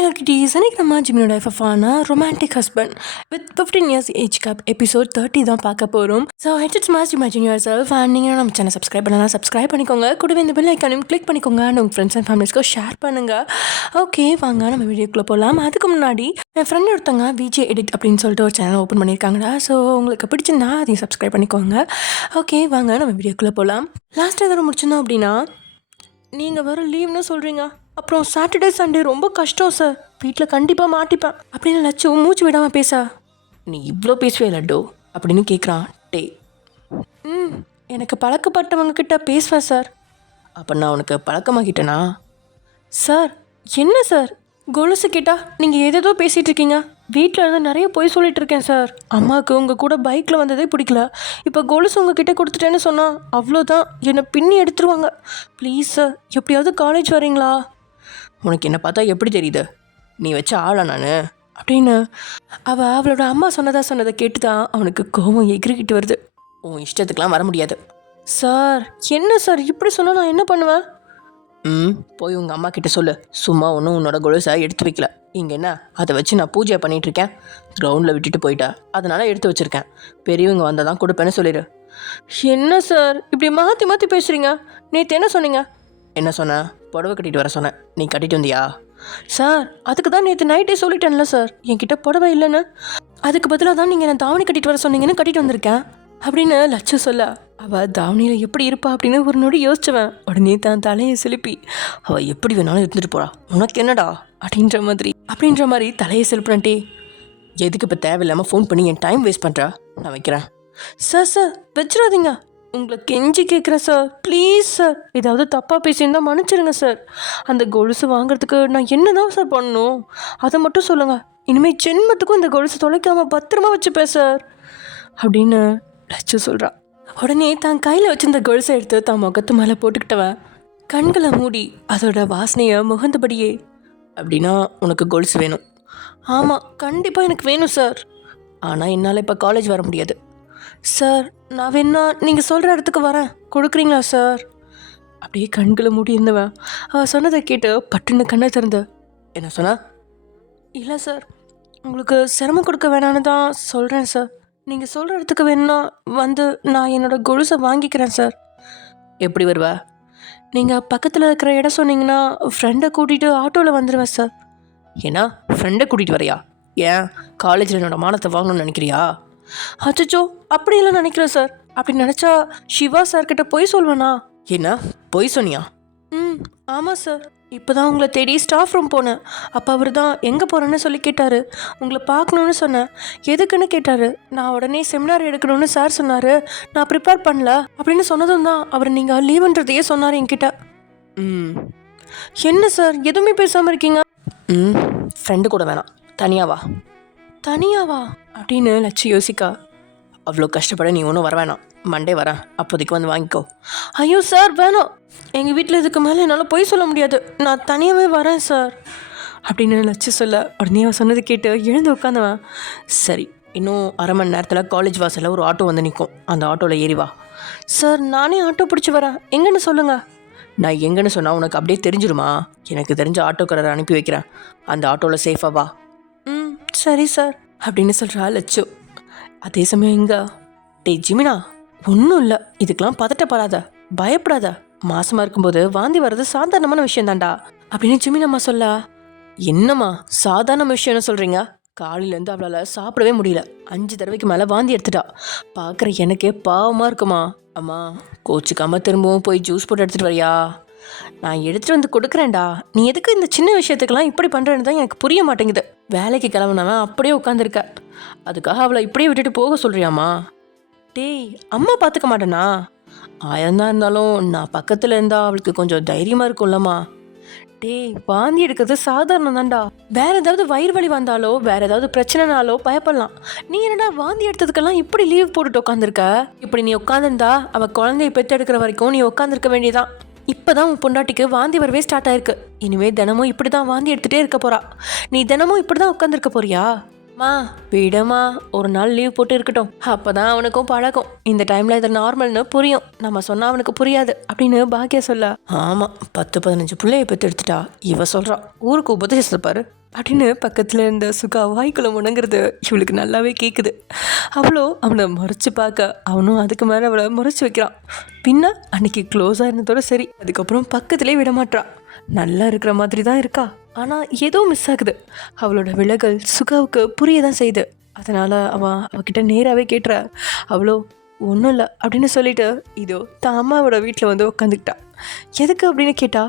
Hello kitties, இன்னைக்கு நம்ம ஜிமினோட எஃப்எஃபான romantic husband with 15 years age gap episode 30 தான் பார்க்க போகிறோம். So it's must imagine yourself and நீங்கள் நம்ம சேனல் சப்ஸ்கிரைப் பண்ணலாம், சப்ஸ்கிரைப் பண்ணிக்கோங்க. கூடவே இந்த பெல் ஐக்கானையும் கிளிக் பண்ணிக்கோங்க அண்ட் உங்கள் ஃப்ரெண்ட்ஸ் அண்ட் ஃபேமிலிஸ்க்கு ஷேர் பண்ணுங்கள். ஓகே, வாங்க நம்ம வீடியோக்குள்ளே போகலாம். அதுக்கு முன்னாடி என் ஃப்ரெண்ட் ஒருத்தவங்க விஜே எடிட் அப்படின்னு சொல்லிட்டு ஒரு சேனல் ஓப்பன் பண்ணியிருக்காங்களா. ஸோ உங்களுக்கு பிடிச்சிருந்தா அதையும் சப்ஸ்கிரைப் பண்ணிக்கோங்க. ஓகே, வாங்க நம்ம வீடியோக்குள்ளே போகலாம். லாஸ்ட் எதோ முடிச்சிருந்தோம் அப்படின்னா, நீங்கள் வர லீவ்னு சொல்கிறீங்க, அப்புறம் சாட்டர்டே சண்டே ரொம்ப கஷ்டம் சார், வீட்டில் கண்டிப்பாக மாட்டிப்பேன் அப்படின்னு லட்சு மூச்சு விடாமல் பேச, நீ இவ்வளோ பேசுவே லட்டு அப்படின்னு கேட்குறான். டே எனக்கு பழக்கப்பட்டவங்க கிட்ட பேசுவேன் சார். அப்போ நான் உனக்கு பழக்கமாகிட்டேனா? சார் என்ன சார், கொலுசு கேட்டால் நீங்கள் ஏதேதோ பேசிகிட்டு இருக்கீங்க. வீட்டில் இருந்து நிறைய பொய் சொல்லிட்டு இருக்கேன் சார். அம்மாவுக்கு உங்கள் கூட பைக்கில் வந்ததே பிடிக்கல. இப்போ கொலுசு உங்ககிட்ட கொடுத்துட்டேன்னு சொன்னால் அவ்வளோதான், என்னை பின்னி எடுத்துருவாங்க. ப்ளீஸ் சார், எப்படியாவது காலேஜ் வரீங்களா? உனக்கு என்னை பார்த்தா எப்படி தெரியுது, நீ வச்ச ஆளா நான் அப்படின்னு அவளோட அம்மா சொன்னதை கேட்டு தான் அவனுக்கு கோபம் எகிரிக்கிட்டு வருது. உன் இஷ்டத்துக்கெலாம் வர முடியாது. சார் என்ன சார் இப்படி சொன்னால் நான் என்ன பண்ணுவேன்? போய் உங்கள் அம்மா கிட்ட சொல்லு, சும்மா ஒன்றும் உன்னோட கொலுசை எடுத்து வைக்கல. இங்கே என்ன, அதை வச்சு நான் பூஜை பண்ணிகிட்ருக்கேன். கிரவுண்டில் விட்டுட்டு போயிட்டா, அதனால் எடுத்து வச்சுருக்கேன். பெரியவங்க வந்தால் தான் கொடுப்பேன்னு சொல்லிடு. என்ன சார் இப்படி மாற்றி மாற்றி பேசுகிறீங்க? நேற்று என்ன சொன்னீங்க? என்ன சொன்னேன்? புடவை கட்டிட்டு வர சொன்னேன். நீ கட்டிட்டு வந்தியா? சார் அதுக்கு தான் நேற்று நைட்டே சொல்லிட்டேன்ல சார், என்கிட்ட புடவை இல்லைன்னு. அதுக்கு பதிலாக தான் நீங்கள் நான் தாவணி கட்டிட்டு வர சொன்னீங்கன்னு கட்டிட்டு வந்திருக்கேன் அப்படின்னு லட்சு சொல்ல, அவள் தாவணியில் எப்படி இருப்பா அப்படின்னு ஒரு நொடி யோசிச்சுவேன். உடனே தான் தலையை செலுப்பி, அவள் எப்படி வேணாலும் இருந்துட்டு போறா, உனக்கு என்னடா அப்படின்ற மாதிரி தலையை செலுப்பினே. எதுக்கு இப்போ தேவையில்லாமல் ஃபோன் பண்ணி என் டைம் வேஸ்ட் பண்ணுறா? நான் வைக்கிறேன். சார் வச்சிடாதீங்க, உங்களை கெஞ்சி கேட்குறேன் சார், ப்ளீஸ் சார். ஏதாவது தப்பாக பேசியிருந்தால் மன்னிச்சிடுங்க சார். அந்த கொலுசு வாங்குறதுக்கு நான் என்ன தான் சார் பண்ணணும், அதை மட்டும் சொல்லுங்கள். இனிமேல் ஜென்மத்துக்கும் இந்த கொலுசு தொலைக்காமல் பத்திரமா வச்சுப்பேன் சார் அப்படின்னு லட்சு சொல்கிறா. உடனே தான் கையில் வச்சிருந்த கொலுசை எடுத்து தான் முகத்து மேலே போட்டுக்கிட்டவன் கண்களை மூடி அதோட வாசனையை முகந்தபடியே, அப்படின்னா உனக்கு கொலுசு வேணும்? ஆமாம், கண்டிப்பாக எனக்கு வேணும் சார். ஆனால் என்னால் இப்போ காலேஜ் வர முடியாது சார். நான் வேணா நீங்கள் சொல்கிற இடத்துக்கு வரேன், கொடுக்குறீங்களா சார்? அப்படியே கண்களை மூடி இருந்தவன் அவள் சொன்னதை கேட்டு பட்டுன்னு கண்ணை திறந்து, என்ன சொன்ன? இல்லை சார், உங்களுக்கு சிரமம் கொடுக்க வேணான்னு தான் சொல்கிறேன் சார். நீங்கள் சொல்கிற இடத்துக்கு வேணும்னா வந்து நான் என்னோடய கொலுசை வாங்கிக்கிறேன் சார். எப்படி வருவா? நீங்கள் பக்கத்தில் இருக்கிற இடம் சொன்னீங்கன்னா ஃப்ரெண்டை கூட்டிகிட்டு ஆட்டோவில் வந்துடுவேன் சார். ஏன்னா ஃப்ரெண்டை கூட்டிகிட்டு வரையா? ஏன் காலேஜில் என்னோடய மானத்தை வாங்கணும்னு நினைக்கிறியா? அச்சோ அப்படியெல்லாம் நினைக்கிறேன் சார். அப்படி நினச்சா சிவா சார்கிட்ட போய் சொல்வேண்ணா. என்ன பொய் சொன்னியா? ஆமாம் சார், இப்போ தான் உங்களை தேடி ஸ்டாஃப் ரூம் போனேன். அப்போ அவர் தான் எங்கே போகிறேன்னு சொல்லி கேட்டார். உங்களை பார்க்கணுன்னு சொன்னேன். எதுக்குன்னு கேட்டார். நான் உடனே செமினார் எடுக்கணும்னு சார் சொன்னார். நான் ப்ரிப்பேர் பண்ணல அப்படின்னு சொன்னதும் தான் அவர் நீங்கள் லீவுன்றதையே சொன்னார் என்கிட்ட. என்ன சார் எதுவுமே பேசாமல் இருக்கீங்க? ஃப்ரெண்டு கூட வேணாம், தனியாவா? தனியாவா அப்படின்னு லட்சு யோசிக்கா. அவ்வளோ கஷ்டப்பட நீ ஒன்றும் வர வேணாம், மண்டே வரேன், அப்போதைக்கு வந்து வாங்கிக்கோ. ஐயோ சார் வேணாம், எங்கள் வீட்டில் இதுக்கு மேலே என்னால் போய் சொல்ல முடியாது, நான் தனியாகவே வரேன் சார் அப்படின்னு லட்சு சொல்ல, உடனே அவன் சொன்னது கேட்டு எழுந்து உட்காந்தவன். சரி, இன்னும் அரை மணி நேரத்தில் காலேஜ் வாசலில் ஒரு ஆட்டோ வந்து நிற்கும், அந்த ஆட்டோவில் ஏறி வா. சார் நானே ஆட்டோ பிடிச்சி வரேன், எங்கன்னு சொல்லுங்கள். நான் எங்கன்னு சொன்னால் உனக்கு அப்படியே தெரிஞ்சிருமா? எனக்கு தெரிஞ்ச ஆட்டோக்காரரை அனுப்பி வைக்கிறேன், அந்த ஆட்டோவில் சேஃபாக வா. சரி சார் அப்படின்னு சொல்கிறா லட்சு. அதே சமயம் இங்க, டே ஜிமினா, ஒன்றும் இல்லை, இதுக்கெல்லாம் பதட்டப்படாத, பயப்படாத. மாசமாக இருக்கும்போது வாந்தி வர்றது சாதாரணமான விஷயம் தான்டா அப்படின்னு ஜிமினம்மா சொல்ல. என்னம்மா சாதாரண விஷயம்னு சொல்கிறீங்க? காலையிலேருந்து அவளால் சாப்பிடவே முடியல, 5 தடவைக்கு மேலே வாந்தி எடுத்துட்டா. பார்க்குற எனக்கே பாவமாக இருக்குமா. அம்மா கோச்சிக்காமல் திரும்பவும் போய் ஜூஸ் போட்டு எடுத்துகிட்டு வரியா? நான் எடுத்துகிட்டு வந்து கொடுக்குறேன்டா, நீ எதுக்கு இந்த சின்ன விஷயத்துக்கெல்லாம் இப்படி பண்ணுறேன்னு தான் எனக்கு புரிய மாட்டேங்குது. வேலைக்கு கிளம்புனவன் அப்படியே உட்காந்துருக்க, அதுக்காக அவளை இப்படியே விட்டுட்டு போக சொல்கிறியாம்மா? டேய் அம்மா பார்த்துக்க மாட்டேனா? ஆயிரம்தான் இருந்தாலும் நான் பக்கத்தில் இருந்தால் அவளுக்கு கொஞ்சம் தைரியமாக இருக்கும்லம்மா. டேய் வாந்தி எடுக்கிறது சாதாரணம் தான்டா, வேற ஏதாவது வயிறு வலி வந்தாலோ வேற ஏதாவது பிரச்சனைனாலோ பயப்படலாம். நீ என்னடா வாந்தி எடுத்ததுக்கெல்லாம் இப்படி லீவ் போட்டுட்டு உட்காந்துருக்க? இப்படி நீ உட்காந்துருந்தா அவள் குழந்தைய பெற்றெடுக்கிற வரைக்கும் நீ உட்காந்துருக்க வேண்டியதான். இப்போதான் உன் பொண்டாட்டிக்கு வாந்தி வரவே ஸ்டார்ட் ஆயிருக்கு. இனிமேல் தினமும் இப்படி தான் வாந்தி எடுத்துகிட்டே இருக்க போறா. நீ தினமும் இப்படி தான் உட்காந்துருக்க போறியா? மா விடமா, ஒரு நாள் லீவ் போட்டு இருக்கட்டும், அப்போ தான் அவனுக்கும் பழகும். இந்த டைமில் இது நார்மல்னு புரியும், நம்ம சொன்னால் அவனுக்கு புரியாது அப்படின்னு பாக்கியா சொல்ல. ஆமாம், 10-15 பிள்ளைய பெற்று எடுத்துட்டா இவ சொல்கிறா, ஊருக்கு உபதேசத்தை பாரு. அப்படின்னு பக்கத்தில் இருந்த சுகா வாய்க்குள்ள முணங்குறது இவளுக்கு நல்லாவே கேட்குது. அவளோ அவனை முறைச்சி பார்க்க அவனும் அதுக்கு மேலே அவளை முறைச்சி வைக்கிறான். பின்ன அன்னைக்கு க்ளோஸாக இருந்ததோட சரி, அதுக்கப்புறம் பக்கத்திலே விட மாட்டான். நல்லா இருக்கிற மாதிரி தான் இருக்கா, ஆனால் ஏதோ மிஸ் ஆகுது. அவளோட விலகல் சுகாவுக்கு புரிய தான் செய்யுது. அதனால் அவகிட்ட நேராகவே கேட்டுற. அவளோ ஒன்றும் இல்லை அப்படின்னு சொல்லிட்டு இதோ தான் அம்மாவோட வீட்டில் வந்து உட்காந்துக்கிட்டான். எதுக்கு அப்படின்னு கேட்டா,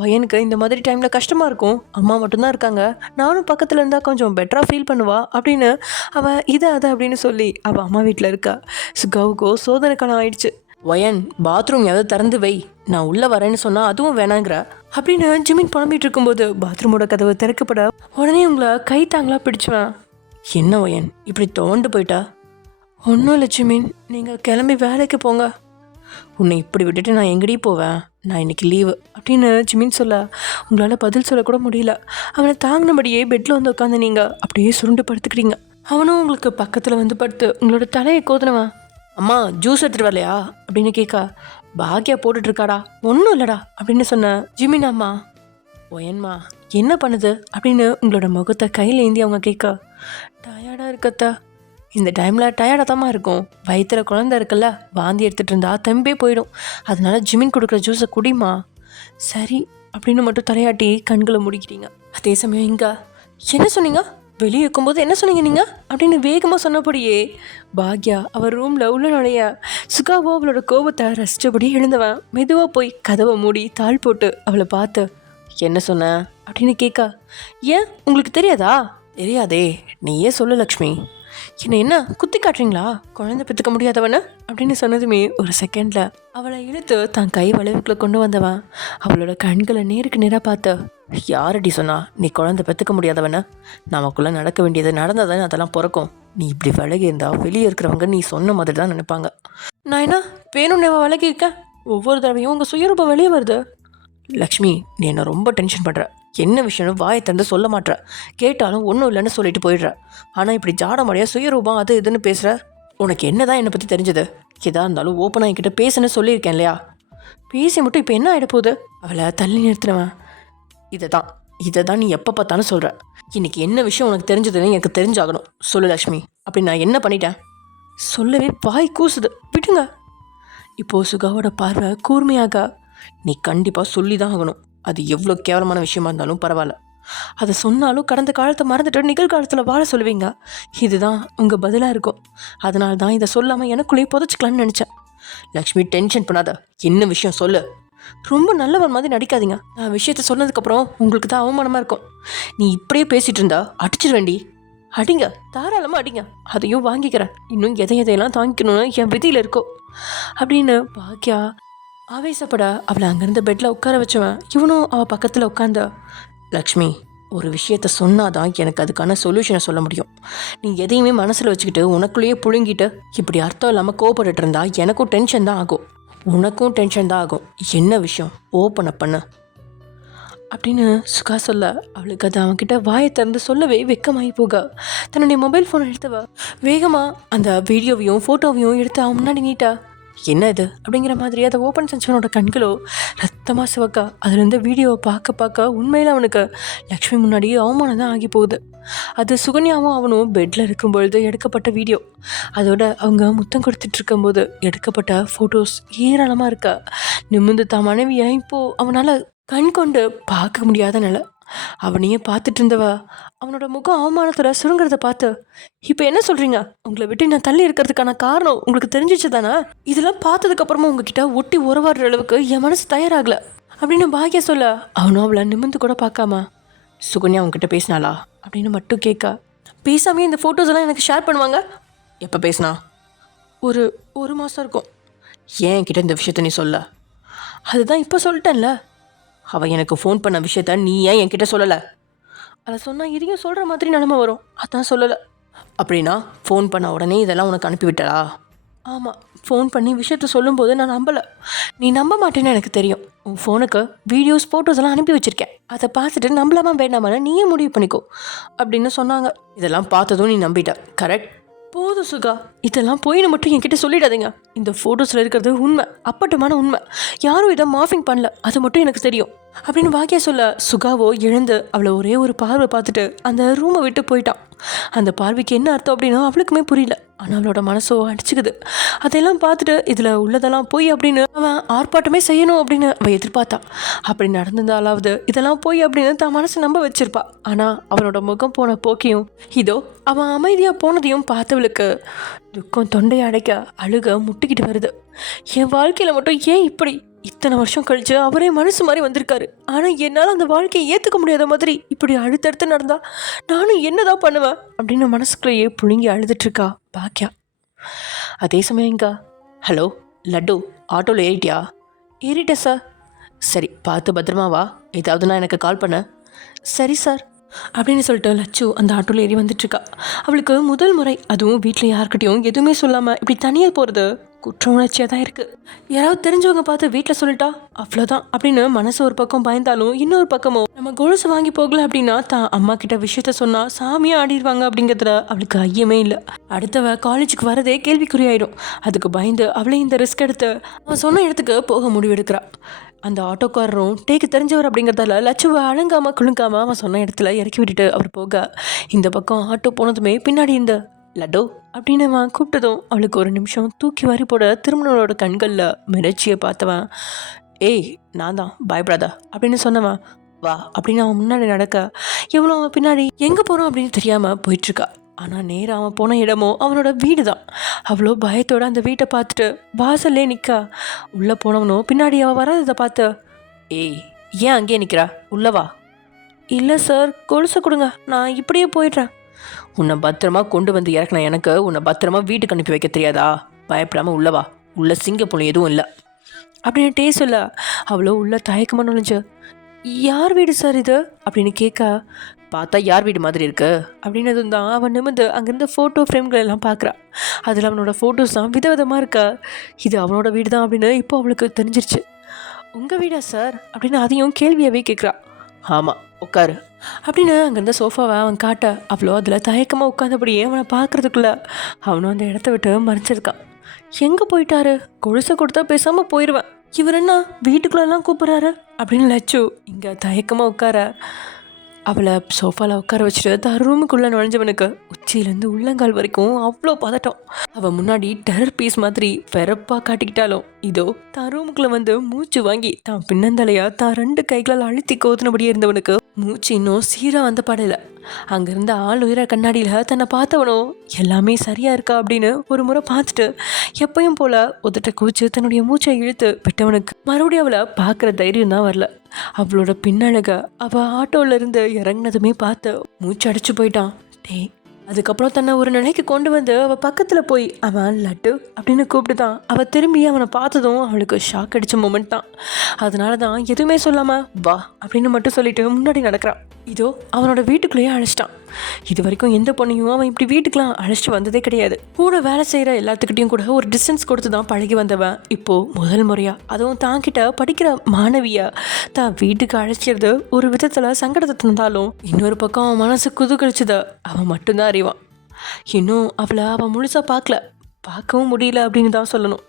வயனுக்கு இந்த மாதிரி டைமில் கஷ்டமாக இருக்கும், அம்மா மட்டும்தான் இருக்காங்க, நானும் பக்கத்தில் இருந்தால் கொஞ்சம் பெட்டராக ஃபீல் பண்ணுவா அப்படின்னு அவள் இதை அதை அப்படின்னு சொல்லி அவள் அம்மா வீட்டில் இருக்கா. சுகாவுக்கோ சோதனை காலம் ஆயிடுச்சு. வயன் பாத்ரூம் எதாவது திறந்து வை, நான் உள்ளே வரேன்னு சொன்னால் அதுவும் வேணாங்கிற அப்படின்னு ஜிமின் புலம்பிகிட்டு இருக்கும்போது பாத்ரூமோட கதவு திறக்கப்பட உடனே உங்களை கை தாங்களாக பிடிச்சுவேன். என்ன வயன் இப்படி தோண்டு போயிட்டா? ஒன்றும் இல்லை ஜிமின், நீங்கள் கிளம்பி வேலைக்கு போங்க. உன்னை இப்படி விட்டுட்டு நான் எங்கடி போவேன், நான் இன்னைக்கு லீவு அப்படின்னு ஜிமின் சொல்ல உங்களால் பதில் சொல்லக்கூட முடியல. அவனை தாங்கினபடியே பெட்டில் வந்து உட்காந்து நீங்கள் அப்படியே சுருண்டு படுத்துக்கிறீங்க. அவனும் உங்களுக்கு பக்கத்தில் வந்து படுத்து உங்களோட தலையை கோதுனவன். அம்மா ஜூஸ் எடுத்துகிட்டு வரலையா அப்படின்னு கேட்கா. பாக்கியா போட்டுட்ருக்காடா. ஒன்றும் இல்லைடா அப்படின்னு சொன்ன ஜிமின் அம்மா. ஒயன்மா என்ன பண்ணுது அப்படின்னு உங்களோட முகத்தை கையில் ஏந்தி அவங்க கேட்க. டயர்டாக இருக்கத்தா. இந்த டைமில் டயர்டாக தாம்மா இருக்கும், வயிற்றுல குழந்தை இருக்குல்ல, வாந்தி எடுத்துகிட்டு இருந்தா தெம்பே போயிடும், அதனால ஜிமின் கொடுக்குற ஜூஸை குடிமா. சரி அப்படின்னு மட்டும் தலையாட்டி கண்களை முடிக்கிறீங்க. அதே சமயம் இங்கே என்ன சொன்னீங்க, வெளியே இருக்கும்போது என்ன சொன்னீங்க நீங்கள் அப்படின்னு வேகமாக சொன்னபடியே பாக்யா அவர் ரூமில் உள்ள நுழைய சுகாவோ அவளோட கோபத்தை ரசித்தபடி எழுந்தவன் மெதுவாக போய் கதவை மூடி தாள் போட்டு அவளை பார்த்து என்ன சொன்ன அப்படின்னு கேட்கா. ஏன் உங்களுக்கு தெரியாதா? தெரியாதே, நீயே சொல்லு லக்ஷ்மி. என்ன குத்தி காட்டுறீங்களா, குழந்தை பெற்றுக்க முடியாதவன அப்படின்னு சொன்னதுமே ஒரு செகண்டில் அவளை இழுத்து தான் கை வளைவுக்குள்ள கொண்டு வந்தவன் அவளோட கண்களை நேருக்கு நேராக பார்த்து, யாரடி சொன்னா நீ குழந்தை பெற்றுக்க முடியாதவன? நமக்குள்ளே நடக்க வேண்டியது நடந்ததானே அதெல்லாம் பிறக்கும். நீ இப்படி விலகி இருந்தா வெளியே இருக்கிறவங்க நீ சொன்ன மாதிரி தான் நினைப்பாங்க. நான் என்ன வேணும்னு விலகி இருக்கேன்? ஒவ்வொரு தடவையும் உங்கள் சுயரூபம் வெளியே வருது. லக்ஷ்மி, நீ என்னை ரொம்ப டென்ஷன் பண்ணுற. என்ன விஷயம்னு வாயை தந்து சொல்ல மாட்டேற, கேட்டாலும் ஒன்றும் இல்லைன்னு சொல்லிட்டு போயிடுற. ஆனால் இப்படி ஜாடமடையா சுயரூபம் அது இதுன்னு பேசுகிற. உனக்கு என்ன தான் என்னை பற்றி தெரிஞ்சது? எதாக இருந்தாலும் ஓப்பனாக என்கிட்ட பேசுன்னு சொல்லியிருக்கேன் இல்லையா? பேசி மட்டும் இப்போ என்ன ஆகிடப்போகுது? அவளை தள்ளி நிறுத்தினவன். இதை தான் நீ எப்போ பார்த்தாலும் சொல்கிற. இன்றைக்கி என்ன விஷயம் உனக்கு தெரிஞ்சதுன்னு எனக்கு தெரிஞ்சாகணும். சொல்லு லக்ஷ்மி. அப்படி நான் என்ன பண்ணிட்டேன்? சொல்லவே வாய் கூசுது, விடுங்க. இப்போது சுகாவோட பார்வை கூர்மையாக, நீ கண்டிப்பாக சொல்லி தான் ஆகணும். அது எவ்வளோ கேவலமான விஷயமா இருந்தாலும் பரவாயில்ல. அதை சொன்னாலும் கடந்த காலத்தை மறந்துட்டு நிகழ்காலத்தில் வாழ சொல்லுவீங்க. இதுதான் உங்கள் பதிலாக இருக்கும். அதனால தான் இதை சொல்லாமல் எனக்குள்ளேயே புதைச்சிக்கலான்னு நினச்சேன். லக்ஷ்மி, டென்ஷன் பண்ணாத. என்ன விஷயம் சொல்லு. ரொம்ப நல்லவர் மாதிரி நடிக்காதீங்க. நான் விஷயத்த சொன்னதுக்கப்புறம் உங்களுக்கு தான் அவமானமாக இருக்கும். நீ இப்படியே பேசிகிட்டு இருந்தா அடிச்சிட வேண்டி. அடிங்க, தாராளமாக அடிங்க, அதையும் வாங்கிக்கிறேன். இன்னும் எதையெல்லாம் தாங்கிக்கணும்னு என் விதியில் இருக்கோ அப்படின்னு பாக்கியா ஆவேசப்பட அவளை அங்கேருந்து பெட்டில் உட்கார வச்சவன் இவனும் அவள் பக்கத்தில் உட்காந்த. லக்ஷ்மி, ஒரு விஷயத்த சொன்னாதான் எனக்கு அதுக்கான சொல்யூஷனை சொல்ல முடியும். நீ எதையுமே மனசில் வச்சுக்கிட்டு உனக்குள்ளேயே புழுங்கிட்டு இப்படி அர்த்தம் இல்லாமல் கோவப்பட்டு இருந்தா எனக்கும் டென்ஷன் தான் ஆகும், உனக்கும் டென்ஷன் தான் ஆகும். என்ன விஷயம், ஓப்பன் அப் பண்ணு அப்படின்னு சுகா சொல்ல அவளுக்கு அது அவன்கிட்ட வாயை திறந்து சொல்லவே வெக்கமாகி போக தன்னுடைய மொபைல் ஃபோனை எடுத்தவ வேகமாக அந்த வீடியோவையும் ஃபோட்டோவையும் எடுத்து அவன் முன்னாடி நீட்டா. என்ன இது அப்படிங்கிற மாதிரி அதை ஓப்பன் செஞ்சவனோட கண்களோ ரத்தமாக சிவக்கா. அதுலேருந்து வீடியோவை பார்க்க உண்மையில் அவனுக்கு லக்ஷ்மி முன்னாடியே அவமானம் தான் ஆகி போகுது. அது சுகன்யாவும் அவனும் பெட்டில் இருக்கும்பொழுது எடுக்கப்பட்ட வீடியோ. அதோட அவங்க முத்தம் கொடுத்துட்டு இருக்கும்போது எடுக்கப்பட்ட ஃபோட்டோஸ் ஏராளமாக இருக்கா. நிமிர்ந்து தான் மனைவியை இப்போது அவனால் கண் கொண்டு பார்க்க முடியாத நிலை. அவனையே பார்த்துட்டு இருந்தவ அவனோட முகம் அவமானத்தில் சுருங்கிறத பார்த்து, இப்போ என்ன சொல்கிறீங்க? உங்களை விட்டு நான் தள்ளி இருக்கிறதுக்கான காரணம் உங்களுக்கு தெரிஞ்சிச்சு தானே? இதெல்லாம் பார்த்ததுக்கப்புறமா உங்ககிட்ட ஒட்டி உறவாடுற அளவுக்கு என் மனசு தயாராகலை அப்படின்னு பாக்கியா சொல்ல அவனும் அவளை நிமிர்ந்து கூட பார்க்காம, சுகன்யா அவங்ககிட்ட பேசினாளா அப்படின்னு மட்டும் கேட்க, பேசாமே இந்த ஃபோட்டோஸ் எல்லாம் எனக்கு ஷேர் பண்ணுவாங்க. எப்போ பேசினா? ஒரு மாதம் இருக்கும். ஏன் என்கிட்ட இந்த விஷயத்த நீ சொல்ல? அதுதான் இப்போ சொல்லிட்டேன்ல. அவள் எனக்கு ஃபோன் பண்ண விஷயத்த நீ ஏன் என்கிட்ட சொல்லலை? அதை சொன்னால் இதையும் சொல்கிற மாதிரி நிலமை வரும், அதான் சொல்லலை. அப்படின்னா ஃபோன் பண்ண உடனே இதெல்லாம் உனக்கு அனுப்பிவிட்டா? ஆமாம், ஃபோன் பண்ணி விஷயத்த சொல்லும்போது நான் நம்பலை. நீ நம்ப மாட்டேன்னு எனக்கு தெரியும். உன் ஃபோனுக்கு வீடியோஸ் ஃபோட்டோஸ் எல்லாம் அனுப்பி வச்சுருக்கேன், அதை பார்த்துட்டு நம்பலாமா வேண்டாமா நீயே முடிவு பண்ணிக்கோ அப்படின்னு சொன்னாங்க. இதெல்லாம் பார்த்ததும் நீ நம்பிட்ட, கரெக்ட்? போதும் சுகா, இதெல்லாம் போயின்னு மட்டும் என்கிட்ட சொல்லிடாதீங்க. இந்த ஃபோட்டோஸில் இருக்கிறது உண்மை, அப்பட்டமான உண்மை. யாரும் இதை மார்ஃபிங் பண்ணல, அது மட்டும் எனக்கு தெரியும் அப்படின்னு பாக்கியா சொல்ல சுகாவோ எழுந்து அவளை ஒரே ஒரு பார்வை பார்த்துட்டு அந்த ரூமை விட்டு போயிட்டான். அந்த பார்வைக்கு என்ன அர்த்தம் அப்படின்னா அவளுக்குமே புரியல. ஆனால் அவளோட மனசோ அடிச்சுக்குது. அதையெல்லாம் பார்த்துட்டு இதில் உள்ளதெல்லாம் போய் அப்படின்னு அவன் ஆர்ப்பாட்டமே செய்யணும் அப்படின்னு அவள் எதிர்பார்த்தான். அப்படி நடந்திருந்தாலாவது இதெல்லாம் போய் அப்படின்னு தான் மனசை நம்ப வச்சிருப்பா. ஆனால் அவனோட முகம் போன போக்கையும் இதோ அவன் அமைதியாக போனதையும் பார்த்தவளுக்கு துக்கம் தொண்டையை அடைக்க அழுக முட்டிக்கிட்டு வருது. என் வாழ்க்கையில் மட்டும் ஏன் இப்படி இத்தனை வருஷம் கழிச்சு அவரே மனசு மாதிரி வந்திருக்காரு. ஆனால் என்னால் அந்த வாழ்க்கையை ஏற்றுக்க முடியாத மாதிரி இப்படி அடுத்தடுத்து நடந்தா நானும் என்னதான் பண்ணுவேன் அப்படின்னு மனசுக்குள்ளேயே புழுங்கி அழுதுட்ருக்கா பாக்கியா. அதே சமயங்க, ஹலோ லட்டு, ஆட்டோவில் ஏறிட்டியா? ஏறிட்டேன் சார். சரி, பார்த்து பத்திரமா வா, ஏதாவதுனா எனக்கு கால் பண்ண. சரி சார் அப்படின்னு சொல்லிட்டு லட்சு அந்த ஆட்டோவில் ஏறி வந்துட்டுருக்கா. அவளுக்கு முதல் முறை, அதுவும் வீட்டில் யார்கிட்டையும் எதுவுமே சொல்லாமல் இப்படி தனியாக போகிறது குற்ற உணர்ச்சியாக தான் இருக்குது. யாராவது தெரிஞ்சவங்க பார்த்து வீட்டில் சொல்லிட்டா அவ்வளோதான் அப்படின்னு மனசு ஒரு பக்கம் பயந்தாலும் இன்னொரு பக்கமோ நம்ம கொலுசு வாங்கி போகல அப்படின்னா தான் அம்மா கிட்ட விஷயத்த சொன்னால் சாமியாக ஆடிடுவாங்க அப்படிங்கிறதுல அவளுக்கு ஐயமே இல்லை. அடுத்தவ காலேஜுக்கு வரதே கேள்விக்குறியாயிடும். அதுக்கு பயந்து அவளே இந்த ரிஸ்க் எடுத்து அவன் சொன்ன இடத்துக்கு போக முடிவெடுக்கிறா. அந்த ஆட்டோக்காரரும் டேக்கு தெரிஞ்சவர் அப்படிங்கிறதால லட்சுவை அழுங்காமல் குழுங்காமல் அவன் சொன்ன இடத்துல இறக்கி விட்டுட்டு அவர் போக, இந்த பக்கம் ஆட்டோ போனதுமே பின்னாடி இந்த லட்டோ அப்படின்னு அவன் கூப்பிட்டதும் அவளுக்கு ஒரு நிமிஷம் தூக்கி வாரி போட திருமணனோட கண்களில் மிரட்சியை பார்த்தவன், ஏய் நான் தான், பயப்படாத அப்படின்னு சொன்னவன் வா அப்படின்னு அவன் முன்னாடி நடக்க, எவ்வளோ அவன் பின்னாடி எங்கே போகிறோம் அப்படின்னு தெரியாமல் போயிட்டுருக்கா. ஆனால் நேராக அவன் போன இடமோ அவனோட வீடு தான். அவ்வளோ பயத்தோடு அந்த வீட்டை பார்த்துட்டு வாசல்லே நிற்கா. உள்ளே போனவனும் பின்னாடி அவள் வராததை பார்த்து, ஏய் ஏன் அங்கேயே நிற்கிறா, உள்ளவா? இல்லை சார், கொலுசை கொடுங்க, நான் இப்படியே போயிடுறேன். உன்னை பத்திரமா கொண்டு வந்து இறக்கின எனக்கு உன்னை பத்திரமா வீட்டுக்கு அனுப்பி வைக்க தெரியாதா? பயப்படாமல் உள்ளவா, உள்ள சிங்கப்புலம் எதுவும் இல்லை அப்படின்ட்டே சொல்ல அவ்வளோ உள்ள தயக்கமாக நுழைஞ்சு, யார் வீடு சார் இது அப்படின்னு கேட்க, பார்த்தா யார் வீடு மாதிரி இருக்கு அப்படின்னதும் தான் அவன் நிமிர்ந்து அங்கேருந்து ஃபோட்டோ ஃப்ரேம்கள் எல்லாம் பார்க்குறா. அதில் அவனோட ஃபோட்டோஸ் தான் விதவிதமாக இருக்கா. இது அவனோட வீடு தான் அப்படின்னு இப்போ அவளுக்கு தெரிஞ்சிருச்சு. உங்கள் வீடா சார் அப்படின்னு அதையும் கேள்வியாகவே கேட்குறா. ஆமாம், உட்காரு அப்படின்னு அங்கேருந்து சோஃபாவை அவன் காட்ட அவ்வளோ அதில் தயக்கமாக உட்காந்தபடியே அவனை பார்க்குறதுக்குள்ள அவனும் அந்த இடத்த விட்டு மறைச்சிருக்கான். எங்கே போயிட்டாரு? கொலுசை கொடுத்தா பேசாமல் போயிடுவேன், இவர் என்ன வீட்டுக்குள்ளெல்லாம் கூப்பிட்றாரு அப்படின்னு லட்சு இங்கே தயக்கமாக உட்கார அவளை சோஃபாவில் உட்கார வச்சுட்டு தான் ரூமுக்குள்ளே நுழைஞ்சவனுக்கு உச்சியிலேருந்து உள்ளங்கால் வரைக்கும் அவ்வளோ பதட்டம். அவன் முன்னாடி டெரர் பீஸ் மாதிரி வெறப்பாக காட்டிக்கிட்டாலும் இதோ தான் ரூமுக்குள்ளே வந்து மூச்சு வாங்கி தான் பின்னந்தலையா தான் 2 கைகளால் அழுத்தி கோத்துனபடியே இருந்தவனுக்கு மூச்சு இன்னும் சீராக வந்த பாடல. அங்கேருந்த ஆள் உயிர கண்ணாடியில் தன்னை பார்த்தவனோ எல்லாமே சரியாக இருக்கா அப்படின்னு ஒரு முறை பார்த்துட்டு எப்பயும் போல உதட்ட கூச்சு தன்னுடைய மூச்சை இழுத்து விட்டவனுக்கு மறுபடியும் அவளை பார்க்குற தைரியம் தான் வரல. அவளோட பின்னழக அவள் ஆட்டோவில் இருந்து இறங்கினதுமே பார்த்து மூச்சு அடைச்சு போயிட்டான். டே அதுக்கப்புறம் தன்னை ஒரு நிலைக்கு கொண்டு வந்து அவள் பக்கத்தில் போய் அவன் லட்டு அப்படின்னு கூப்பிட்டுதான். அவள் திரும்பி அவனை பார்த்ததும் அவளுக்கு ஷாக் அடித்த மூமெண்ட் தான். அதனால தான் எதுவுமே சொல்லாமல் வா அப்படின்னு மட்டும் சொல்லிட்டு முன்னாடி நடக்கிறான். இதோ அவனோட வீட்டுக்குள்ளேயே அழைச்சிட்டான். இது வரைக்கும் எந்த பொண்ணையும் அவன் இப்படி வீட்டுக்கெலாம் அழைச்சிட்டு வந்ததே கிடையாது. கூட வேலை செய்கிற எல்லாத்துக்கிட்டையும் கூட ஒரு டிஸ்டன்ஸ் கொடுத்து தான் பழகி வந்தவன் இப்போது முதல் முறையாக, அதுவும் தாங்கிட்ட படிக்கிற மாணவியா தான் வீட்டுக்கு அழைச்சிறது ஒரு விதத்தில் சங்கடத்தை தந்தாலும் இன்னொரு பக்கம் அவன் மனசு குதுகழிச்சத அவன் மட்டும்தான் அறிவான். இன்னும் அவளை அவன் முழுசாக பார்க்கவும் முடியல அப்படின்னு தான் சொல்லணும்.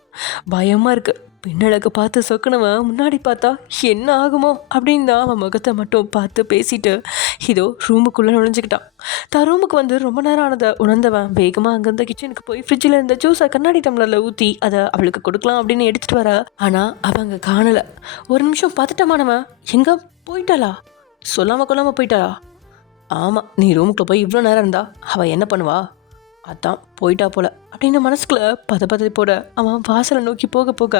பயமாக இருக்குது. பின்னழகு பார்த்து சொக்கனவன் முன்னாடி பார்த்தா என்ன ஆகுமோ அப்படின்னு தான் அவன் முகத்தை மட்டும் பார்த்து பேசிட்டு இதோ ரூமுக்குள்ளே நுழைஞ்சிக்கிட்டான். தான் ரூமுக்கு வந்து ரொம்ப நேரம் ஆனதை உணர்ந்தவன் வேகமாக அங்கேருந்து கிச்சனுக்கு போய் ஃப்ரிட்ஜில் இருந்த ஜூஸை கண்ணாடி டம்ளரில் ஊற்றி அதை அவளுக்கு கொடுக்கலாம் அப்படின்னு எடுத்துகிட்டு வர, ஆனால் அவன் அங்கே காணலை. ஒரு நிமிஷம் பார்த்துட்டமானவன், எங்கே போயிட்டாளா, சொல்லாமல் கொள்ளாமல் போயிட்டாளா? ஆமாம், நீ ரூமுக்குள்ளே போய் இவ்வளோ நேரம் இருந்தா அவள் என்ன பண்ணுவா, அதான் போயிட்டா போல அப்படின்னு மனசுக்குள்ளே பதப்பதை போட அவன் வாசலை நோக்கி போக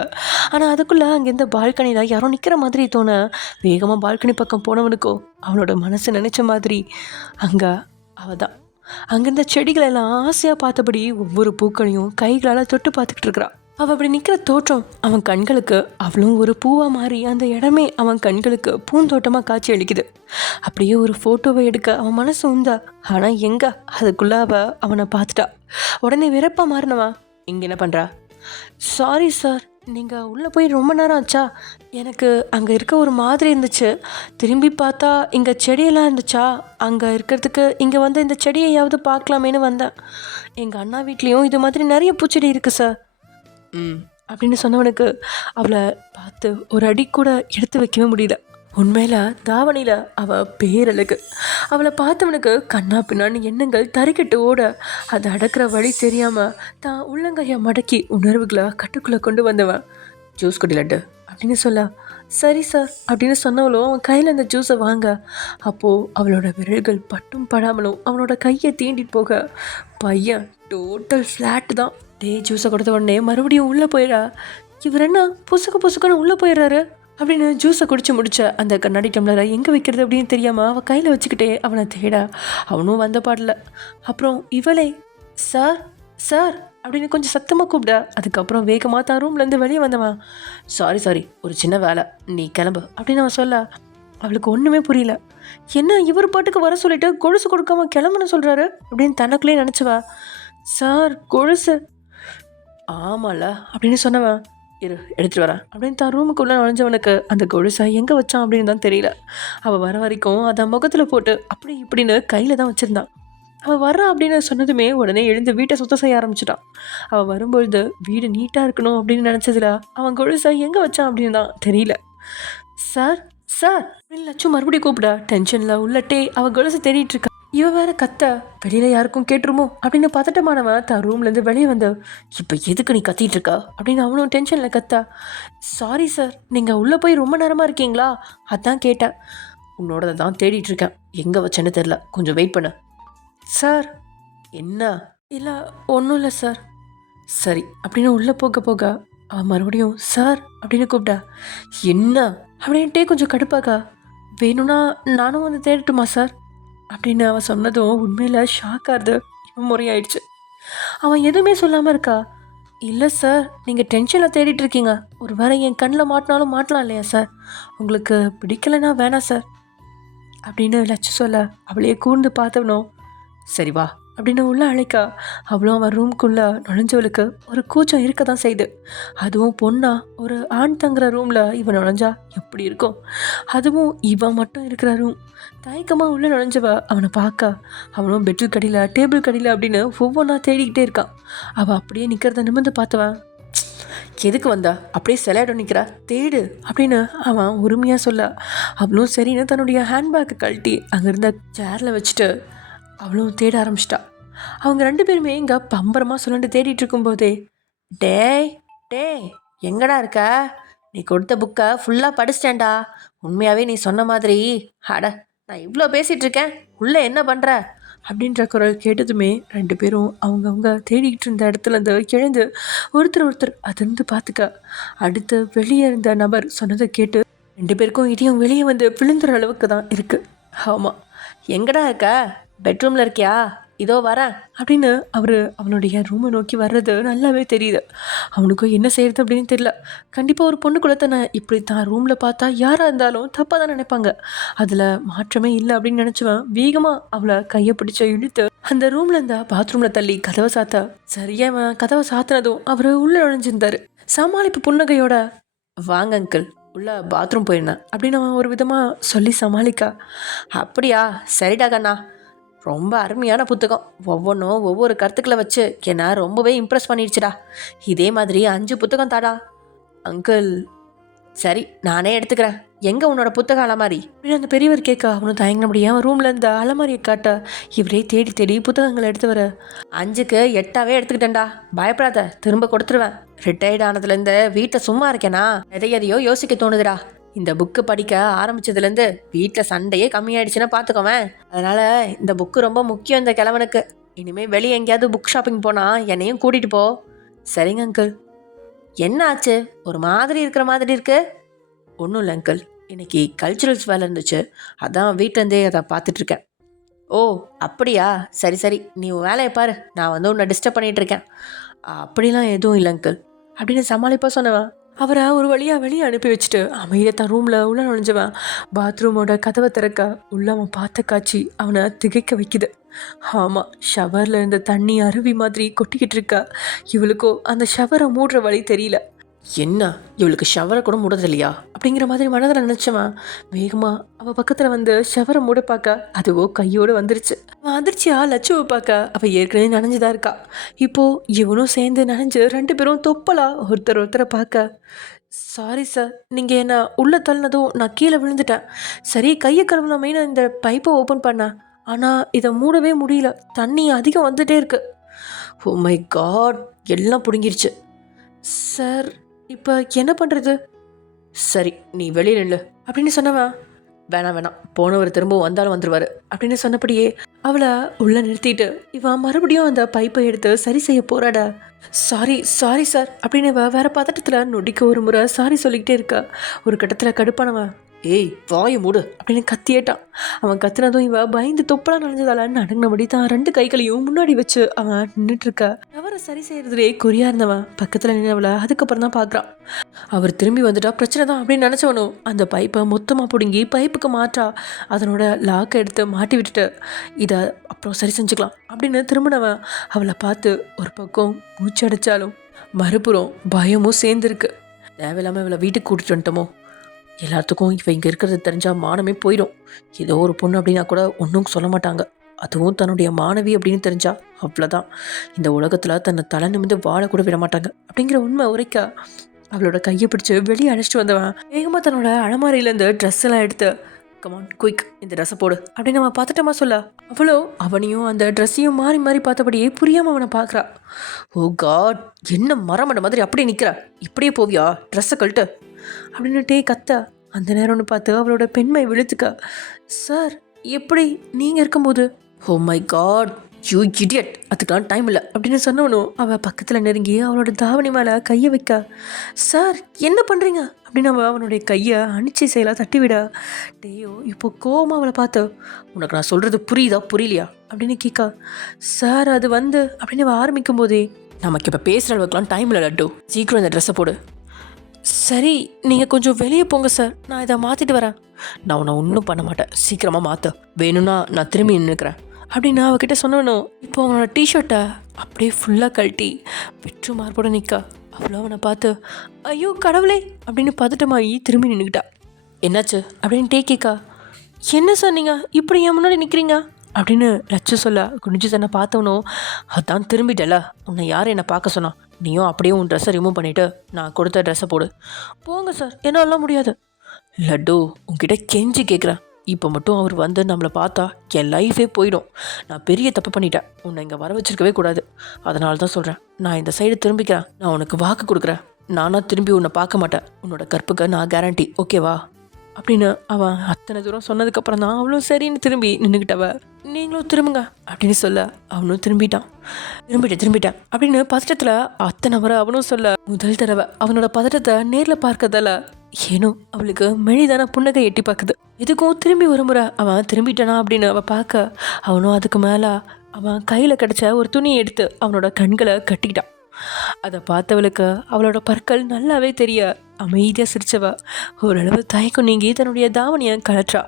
ஆனால் அதுக்குள்ளே அங்கேருந்து பால்கனியில் யாரோ நிற்கிற மாதிரி தோண வேகமாக பால்கனி பக்கம் போனவனுக்கோ அவனோட மனசு நினச்ச மாதிரி அங்கே அவள் தான். அங்கேருந்த செடிகளெல்லாம் ஆசையாக பார்த்தபடி ஒவ்வொரு பூக்களையும் கைகளால் தொட்டு பார்த்துக்கிட்டு இருக்கிறா. அவள் அப்படி நிற்கிற தோற்றம் அவன் கண்களுக்கு அவளும் ஒரு பூவாக மாறி அந்த இடமே அவன் கண்களுக்கு பூந்தோட்டமாக காட்சி அளிக்குது. அப்படியே ஒரு ஃபோட்டோவை எடுக்க அவன் மனசு உந்தா, ஆனால் எங்கே அதுக்குள்ளே அவனை பார்த்துட்டா. உடனே வெறப்பாக மாறினவா, இங்கே என்ன பண்ணுறா? சாரி சார் நீங்கள் உள்ளே போய் ரொம்ப நேரம் ஆச்சா? எனக்கு அங்கே இருக்க ஒரு மாதிரி இருந்துச்சு. திரும்பி பார்த்தா இங்கே செடியெல்லாம் இருந்துச்சா, அங்கே இருக்கிறதுக்கு இங்கே வந்து இந்த செடியையாவது பார்க்கலாமேன்னு வந்தேன். எங்கள் அண்ணா வீட்லேயும் இது மாதிரி நிறைய பூச்செடி இருக்குது சார். ம் அப்படின்னு சொன்னவனுக்கு அவளை பார்த்து ஒரு அடி கூட எடுத்து வைக்கவே முடியல. உண்மையில தாவணியில் அவள் பேரழகு. அவளை பார்த்தவனுக்கு கண்ணா பின்னான்னு எண்ணங்கள் தறிக்கட்டு ஓட அதை அடக்கிற வழி தெரியாமல் தான் உள்ளங்கையை மடக்கி உணர்வுகளை கட்டுக்குள்ளே கொண்டு வந்தவன். ஜூஸ் குடி லட்டு அப்படின்னு சொல்ல, சரி சார் அப்படின்னு சொன்னவளும் அவன் கையில் அந்த ஜூஸை வாங்க. அப்போது அவளோட விரல்கள் பட்டும் படாமலும் அவனோட கையை தீண்டிட்டு போக பையன் டோட்டல் ஃப்ளாட்டு தான். ஜூஸை கொடுத்த உடனே மறுபடியும் உள்ளே போயிடா. இவர் என்ன புசுக்குன்னு உள்ளே போயிடுறாரு அப்படின்னு ஜூஸை குடிச்சு முடிச்ச அந்த கண்ணாடி டம்ளரை எங்கே வைக்கிறது அப்படின்னு தெரியாமல் அவள் கையில் வச்சுக்கிட்டே அவனை தேட அவனும் வந்த பாடல. அப்புறம் இவளே சார் சார் அப்படின்னு கொஞ்சம் சத்தமாக கூப்பிட, அதுக்கப்புறம் வேகமாக தான் ரூம்லேருந்து வெளியே வந்தவன். சாரி ஒரு சின்ன வேலை, நீ கிளம்பு அப்படின்னு அவன் சொல்ல அவளுக்கு ஒன்றுமே புரியல. என்ன இவர் பாட்டுக்கு வர சொல்லிட்டு கொலுசு கொடுக்காம கிளம்புன்னு சொல்கிறாரு அப்படின்னு தனக்குள்ளே நினச்சவா. சார் கொலுசு ஆமாம்ல அப்படின்னு சொன்னவன். எடுத்துகிட்டு வரேன் அப்படின்னு தான் ரூமுக்குள்ளே நுழைஞ்சவனுக்கு அந்த கொலுசை எங்கே வச்சான் அப்படின்னு தான் தெரியல. அவள் வர வரைக்கும் அதை முகத்தில் போட்டு அப்படி இப்படின்னு கையில் தான் வச்சுருந்தான். அவள் வர்றா அப்படின்னு சொன்னதுமே உடனே எழுந்து வீட்டை சுத்தம் செய்ய ஆரம்பிச்சிட்டான். அவள் வரும்பொழுது வீடு நீட்டாக இருக்கணும் அப்படின்னு நினச்சதுல அவன் கொலுசை எங்கே வச்சான் அப்படின்னு தான் தெரியல. சார் சார் அப்படின்னு லட்சு மறுபடியும் கூப்பிடா. டென்ஷனில் உள்ளட்டே அவள் கொலுசை தேடிட்டு இருக்கா. இவன் வேற கத்த வெளியில யாருக்கும் கேட்டுருமோ அப்படின்னு பதட்டமானவன் தான் ரூம்லேருந்து வெளியே வந்து, இப்போ எதுக்கு நீ கத்திட்டு இருக்கா அப்படின்னு அவனும் டென்ஷனில் கத்தா. சாரி சார், நீங்கள் உள்ளே போய் ரொம்ப நேரமாக இருக்கீங்களா, அதான் கேட்டேன். உன்னோட தான் தேடிட்டு இருக்கேன், எங்கே வச்சேன்னு தெரில, கொஞ்சம் வெயிட் பண்ண. சார் என்ன? இல்லை ஒன்றும் இல்லை சார். சரி அப்படின்னு உள்ளே போக போக அவன் மறுபடியும் சார் அப்படின்னு கூப்பிட்டா. என்ன அப்படின்ட்டே கொஞ்சம் கடுப்பாக்கா. வேணும்னா நானும் வந்து தேடட்டுமா சார் அப்படின்னு அவன் சொன்னதும் உண்மையில் ஷாக்காகுது இவன் முறையாயிடுச்சு. அவன் எதுவுமே சொல்லாமல் இருக்கா. இல்லை சார், நீங்கள் டென்ஷனில் தேடிட்டு இருக்கீங்க, ஒரு வேளை என் கண்ணில் மாட்டினாலும் மாட்டலாம் இல்லையா சார், உங்களுக்கு பிடிக்கலைன்னா வேணாம் சார் அப்படின்னு லட்சு சொல்ல அவளையே கூர்ந்து பார்த்தவனும் சரி வா அப்படின்னு உள்ள அழைக்கா. அவ்வளோ அவன் ரூம்குள்ளே நுழைஞ்சவளுக்கு ஒரு கூச்சம் இருக்க தான் செய்யுது. அதுவும் பொண்ணா ஒரு ஆண் தங்குற ரூமில் இவன் நுழைஞ்சா எப்படி இருக்கும், அதுவும் இவன் மட்டும் இருக்கிற ரூம். தயக்கமாக உள்ளே நுழைஞ்சவ அவனை பார்க்க அவனும் பெட்ரூம் கடியில் டேபிள் கடியில் அப்படின்னு ஒவ்வொன்றா தேடிக்கிட்டே இருக்கான். அவள் அப்படியே நிற்கிறத நிமிர்ந்து பார்த்தவன், எதுக்கு வந்தா, அப்படியே சிலையாட நிற்கிறா, தேடு அப்படின்னு அவன் உரிமையாக சொல்ல அவளும் சரின்னு தன்னுடைய ஹேண்ட்பேக்கை கழட்டி அங்கேருந்த சேரில் வச்சுட்டு அவளும் தேட ஆரம்பிச்சிட்டா. அவங்க ரெண்டு பேருமே இங்கே பம்பரமாக சொல்லிட்டு தேடிட்டு இருக்கும்போதே, டேய் டேய் எங்கடா இருக்க, நீ கொடுத்த புக்கை ஃபுல்லாக படிச்சிட்டேன்டா, உண்மையாகவே நீ சொன்ன மாதிரி, அட நான் இவ்வளோ பேசிகிட்டு இருக்கேன், உள்ளே என்ன பண்ணுற அப்படின்ற குரல் கேட்டதுமே ரெண்டு பேரும் அவங்கவுங்க தேடிக்கிட்டு இருந்த இடத்துலேருந்து எழுந்து ஒருத்தர் அதிர்ந்து பார்த்துக்க. அடுத்து வெளியே இருந்த நபர் சொன்னதை கேட்டு ரெண்டு பேருக்கும் இதையும் வெளியே வந்து விழுந்துற அளவுக்கு தான் இருக்குது. ஆமாம், எங்கடா இருக்க, பெட்ரூமில் இருக்கியா, இதோ வரேன் அப்படின்னு அவனுடைய ரூமை நோக்கி வர்றது நல்லாவே தெரியுது. அவனுக்கும் என்ன செய்கிறது அப்படின்னு தெரியல. கண்டிப்பாக ஒரு பொண்ணு கூட தன்னை இப்படி தான் ரூமில் பார்த்தா யாராக இருந்தாலும் தப்பாக தான் நினைப்பாங்க, அதில் மாற்றமே இல்லை அப்படின்னு நினச்சவன் வேகமாக அவளை கையை பிடிச்ச இழுத்து அந்த ரூமில் இருந்தா பாத்ரூமில் தள்ளி கதவை சாத்த. சரியாக அவன் கதவை சாத்தினதும் அவர் உள்ளே நுழைஞ்சிருந்தார். சமாளிப்பு புன்னகையோட, வாங்க அங்கிள், உள்ள பாத்ரூம் போயிருந்தேன் அப்படின்னு அவன் ஒரு விதமாக சொல்லி சமாளிக்கா. அப்படியா, சரிடா கண்ணா, ரொம்ப அருமையான புத்தகம், ஒவ்வொன்றும் ஒவ்வொரு கருத்துக்களை வச்சு என்னை ரொம்பவே இம்ப்ரெஸ் பண்ணிடுச்சுடா, இதே மாதிரி 5 புத்தகம் தாடா. அங்கிள் சரி நானே எடுத்துக்கிறேன், எங்கே உன்னோட புத்தக அலமாரி அப்படின்னு அந்த பெரியவர் கேட்க அவனும் தயங்கினபடியே அவன் ரூமில் இருந்த அலமாரியை காட்ட இவரே தேடி தேடி புத்தகங்களை எடுத்து வர. 5க்கு 8ஆவே எடுத்துக்கிட்டேன்டா, பயப்படாத, திரும்ப கொடுத்துருவேன். ரிட்டையர்ட் ஆனதுலேருந்து வீட்டில் சும்மா இருக்கேனா, எதையோ யோசிக்க தோணுதுடா. இந்த புக்கு படிக்க ஆரம்பிச்சதுலேருந்து வீட்டில் சண்டையே கம்மியாயிடுச்சுன்னா பார்த்துக்கோவேன். அதனால் இந்த புக்கு ரொம்ப முக்கியம் இந்த கிழவனுக்கு. இனிமேல் வெளியே எங்கேயாவது புக் ஷாப்பிங் போனால் என்னையும் கூட்டிகிட்டு போ. சரிங்க அங்கிள். என்ன ஆச்சு, ஒரு மாதிரி இருக்கிற மாதிரி இருக்கு? ஒன்றும் இல்லை அங்கிள், இன்னைக்கு கல்ச்சுரல்ஸ் வேலை இருந்துச்சு, அதான் வீட்டிலேருந்தே அதை பார்த்துட்ருக்கேன். ஓ அப்படியா, சரி சரி, நீ உன் வேலையை பாரு, நான் வந்து உன்னை டிஸ்டர்ப் பண்ணிகிட்ருக்கேன். அப்படிலாம் எதுவும் இல்லை அங்கிள் அப்படின்னு சமாளிப்பாக சொன்னவன் அவரை ஒரு வழியாக வெளியே அனுப்பி வச்சுட்டு அமைதியாக தான் ரூமில் உள்ள நுழைஞ்சவன் பாத்ரூமோட கதவை திறக்க உள்ள அவன் பார்த்த காட்சி அவனை திகைக்க வைக்குது. ஆமாம், ஷவரில் இருந்த தண்ணி அருவி மாதிரி கொட்டிக்கிட்டு இருக்கா. இவளுக்கோ அந்த ஷவரை மூடுற வழி தெரியல. என்ன இவளுக்கு ஷவரை கூட மூடது இல்லையா அப்படிங்கிற மாதிரி மனதில் நினச்சவன் வேகமாக அவள் பக்கத்தில் வந்து ஷவரை மூட பார்க்க அதுவோ கையோடு வந்துருச்சு. அவன் அதிர்ச்சியா லட்சுவை பார்க்க அவள் ஏற்கனவே நனைஞ்சுதான் இருக்கா. இப்போது இவனும் சேர்ந்து நனைஞ்சு 2 பேரும் தொப்பலா ஒருத்தரை பார்க்க, சாரி சார், நீங்கள் என்னை உள்ளே தள்ளினதும் நான் கீழே விழுந்துட்டேன். சரி, கையை கழுவலாமே நான் இந்த பைப்பை ஓப்பன் பண்ணேன், ஆனால் இதை மூடவே முடியல, தண்ணி அதிகம் வந்துட்டே இருக்கு. ஓ மை காட், எல்லாம் பிடுங்கிருச்சு. சார், இப்போ என்ன பண்ணுறது? சரி, நீ வெளியில் நில்லு அப்படின்னு சொன்னவன், வேணாம் போனவர் திரும்ப வந்தாலும் வந்துடுவார் அப்படின்னு சொன்னபடியே அவளை உள்ளே நிறுத்திட்டு இவன் மறுபடியும் அந்த பைப்பை எடுத்து சரி செய்ய போறாடா. சாரி சார் அப்படின்னு வேற பதட்டத்தில் நொடிக்க ஒரு முறை சாரி சொல்லிக்கிட்டே இருக்கா. ஒரு கட்டத்தில் கடுப்பானவன், ஏய் வாயை மூடு அப்படின்னு கத்தியேட்டான். அவன் கத்துனதும் இவ பயந்து தொப்பலாம் நனைஞ்சதால நடுங்கினபடி தான் 2 கைகளையும் முன்னாடி வச்சு அவன் நின்றுட்டு இருக்க. தவற சரி செய்யறதுலே குறியா இருந்தவன் பக்கத்தில் நின்றவளை அதுக்கப்புறம் தான் பார்க்குறான். அவர் திரும்பி வந்துட்டா பிரச்சனை தான் அப்படின்னு நினச்சவனும் அந்த பைப்பை மொத்தமாக பிடுங்கி பைப்புக்கு மாற்றா அதனோட லாக்கை எடுத்து மாட்டி விட்டுட்டு இதை அப்புறம் சரி செஞ்சுக்கலாம் அப்படின்னு திரும்பினவன் அவளை பார்த்து ஒரு பக்கம் மூச்சு அடைச்சாலும் மறுபுறம் பயமும் சேர்ந்துருக்கு. தேவையில்லாமல் இவளை வீட்டுக்கு கூட்டிட்டு வந்துட்டோமோ, எல்லாத்துக்கும் இவன் இங்கே இருக்கிறது தெரிஞ்சால் மானமே போயிடும். ஏதோ ஒரு பொண்ணு அப்படின்னா கூட ஒன்றும் சொல்ல மாட்டாங்க. அதுவும் தன்னுடைய மாணவி அப்படின்னு தெரிஞ்சா அவ்வளோதான், இந்த உலகத்தில் தன்னை தலை நிமிந்து வாழக்கூட விட மாட்டாங்க அப்படிங்கிற உண்மை உரைக்க அவளோட கையை பிடிச்சி வெளியே அழைச்சிட்டு வந்தவன் வேகமாக தன்னோட அலமாரியிலேருந்து ட்ரெஸ் எல்லாம் எடுத்து, கமான் குயிக், இந்த ட்ரெஸ்ஸை போடு அப்படின்னு நம்ம பார்த்துட்டோமா சொல்ல, அவ்வளோ அவனையும் அந்த ட்ரெஸ்ஸையும் மாறி மாறி பார்த்தபடியே புரியாமல் அவனை பார்க்குறா. ஓ காட், என்ன மரமண்ட மாதிரி அப்படியே நிற்கிறா, இப்படியே போவியா, ட்ரெஸ்ஸை கழட்டு அப்படின்னுட்டே கத்த. அந்த நேரம்னு பார்த்து அவளோட பெண்மை விழுத்துக்க, சார் எப்படி நீங்கள் இருக்கும்போது? Oh my God you idiot, அதுக்கெல்லாம் டைம் இல்லை அப்படின்னு சொன்னவனும் அவள் பக்கத்தில் நெருங்கி அவளோட தாவணி மேலே கையை வைக்க, சார் என்ன பண்ணுறீங்க அப்படின்னு அவனுடைய கையை அணிச்சை செயலாக தட்டிவிட. டேயோ இப்போ கோவமாக அவளை பார்த்து, உனக்கு நான் சொல்கிறது புரியுதா புரியலையா அப்படின்னு கேட்க, சார் அது வந்து அப்படின்னு அவள் ஆரம்பிக்கும் போதே, நமக்கு இப்போ பேசுகிற அளவுக்குலாம் டைம் இல்லை லட்டு, சீக்கிரம் இந்த ட்ரெஸ்ஸை போடு. சரி, நீங்கள் கொஞ்சம் வெளியே போங்க சார், நான் இதை மாற்றிட்டு வரேன். நான் உன்னை ஒன்றும் பண்ண மாட்டேன், சீக்கிரமாக மாற்ற, வேணும்னா நான் திரும்பி நின்றுக்கிறேன் அப்படின்னு அவகிட்ட சொன்னவனும் இப்போ அவனோட டிஷர்ட்டை அப்படியே ஃபுல்லாக கழட்டி வெற்று மார்போட நிற்க. அவ்வளோ அவனை பார்த்து, ஐயோ கடவுளே அப்படின்னு பதட்டமாகி திரும்பி நின்றுக்கிட்டா. என்னாச்சு அப்படின்னு கேட்கா. என்ன சார் நீங்கள் இப்படி என் முன்னாடி நிற்கிறீங்க அப்படின்னு லட்சு சொல்ல குனிஞ்சு தன்னை பார்த்தவனும், அதான் திரும்பிட்டல, உன்னை யார் என்னை பார்க்க சொன்னா, நீயும் அப்படியே உன் ட்ரெஸ்ஸை ரிமூவ் பண்ணிவிட்டு நான் கொடுத்த ட்ரெஸ்ஸை போடு. போங்க சார், என்னாலாம் முடியாது. லட்டு, உன்கிட்ட கெஞ்சி கேட்குறேன், இப்போ மட்டும் அவர் வந்து நம்மளை பார்த்தா என் லைஃபே போயிடும். நான் பெரிய தப்பு பண்ணிட்டேன், உன்னை இங்கே வர வச்சிருக்கவே கூடாது. அதனால தான் சொல்கிறேன், நான் இந்த சைடு திரும்பிக்கிறேன், நான் உனக்கு வாக்கு கொடுக்குறேன், நானாக திரும்பி உன்னை பார்க்க மாட்டேன், உன்னோட கற்புக்கு நான் கேரண்டி, ஓகேவா அப்படின்னு அவன் அத்தனை தூரம் சொன்னதுக்கப்புறம் தான் அவளும் சரின்னு திரும்பி நின்றுக்கிட்டவ. நீங்களும் திரும்புங்க அப்படின்னு சொல்ல அவனும் திரும்பிட்டேன் அப்படின்னு பதட்டத்தில் அத்தனை வர அவனும் சொல்ல, முதல் தடவை அவனோட பதட்டத்தை நேரில் பார்க்கறதால ஏனோ அவளுக்கு மெழிதான புன்னகை எட்டி பார்க்குது. எதுக்கும் திரும்பி ஒரு முறை அவன் திரும்பிட்டானா அப்படின்னு அவள் பார்க்க, அவனும் அதுக்கு மேலே அவன் கையில் கிடச்ச ஒரு துணியை எடுத்து அவனோட கண்களை கட்டிக்கிட்டான். அதை பார்த்தவளுக்கு அவளோட பற்கள் நல்லாவே தெரிய அமைதியாக சிரிச்சவ ஓரளவு தயக்கம் நீங்கி தன்னுடைய தாவணியை கழற்றா.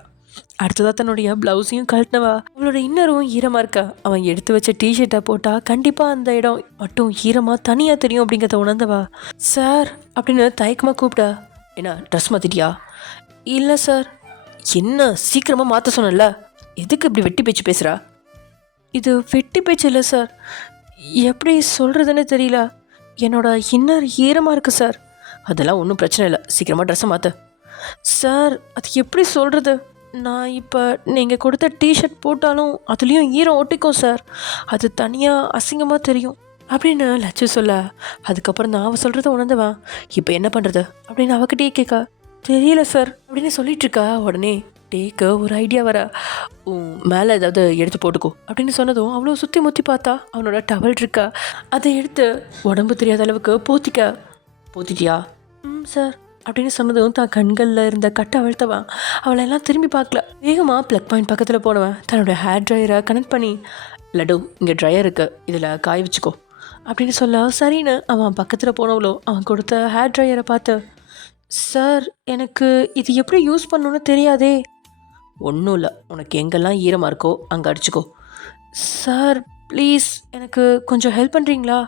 அடுத்ததாக தன்னுடைய ப்ளவுஸையும் கழட்டினவா அவளோட இன்னரும் ஈரமாக இருக்க. அவன் எடுத்து வச்ச டிஷர்ட்டை போட்டால் கண்டிப்பாக அந்த இடம் மட்டும் ஈரமாக தனியாக தெரியும் அப்படிங்கிறத உணர்ந்தவா, சார் அப்படின்னு தயக்கமாக கூப்பிட்டா. என்ன ட்ரெஸ் மாற்றிட்டியா? இல்லை சார். என்ன சீக்கிரமாக மாற்ற சொன்னல, எதுக்கு இப்படி வெட்டி பேச்சு பேசுகிறா? இது வெட்டி பேச்சு இல்லை சார், எப்படி சொல்கிறதுன்னு தெரியல, என்னோட இன்னர் ஈரமாக இருக்குது சார். அதெல்லாம் ஒன்றும் பிரச்சனை இல்லை, சீக்கிரமாக ட்ரெஸ்ஸை மாற்ற. சார் அது எப்படி சொல்கிறது, நான் இப்போ நீங்கள் கொடுத்த டிஷர்ட் போட்டாலும் அதுலேயும் ஈரம் ஒட்டிக்கும் சார், அது தனியாக அசிங்கமாக தெரியும் அப்படின்னு லட்சு சொல்ல. அதுக்கப்புறம் நான் அவள் சொல்கிறத உணர்ந்தவன், இப்போ என்ன பண்ணுறது அப்படின்னு அவகிட்டே கேட்க, தெரியல சார் அப்படின்னு சொல்லிட்டு இருக்கா. உடனே டேக்கு ஒரு ஐடியா வர, மேலே ஏதாவது எடுத்து போட்டுக்கோ அப்படின்னு சொன்னதும் அவ்வளோ சுற்றி முற்றி பார்த்தா அவனோட டவல் இருக்கா, அதை எடுத்து உடம்பு தெரியாத அளவுக்கு போத்திட்டியா? சார் அப்படின்னு சொன்னதும் தான் கண்களில் இருந்த கட்டை அழுத்தவன் அவளை எல்லாம் திரும்பி பார்க்கல. வேகமாக ப்ளக் பாயிண்ட் பக்கத்தில் போனவன் தன்னோட ஹேர் ட்ரையரை கனெக்ட் பண்ணி, லட்டு இங்கே ட்ரையர் இருக்குது, இதில் காய வச்சுக்கோ அப்படின்னு சொல்ல, சரின்னு அவன் பக்கத்தில் போனவளோ அவன் கொடுத்த ஹேர் ட்ரையரை பார்த்து, சார் எனக்கு இது எப்படி யூஸ் பண்ணணுன்னு தெரியாதே. ஒன்றும் இல்லை, உனக்கு எங்கெல்லாம் ஈரமாக இருக்கோ அங்கே அடிச்சுக்கோ. சார் ப்ளீஸ் எனக்கு கொஞ்சம் ஹெல்ப் பண்ணுறீங்களா?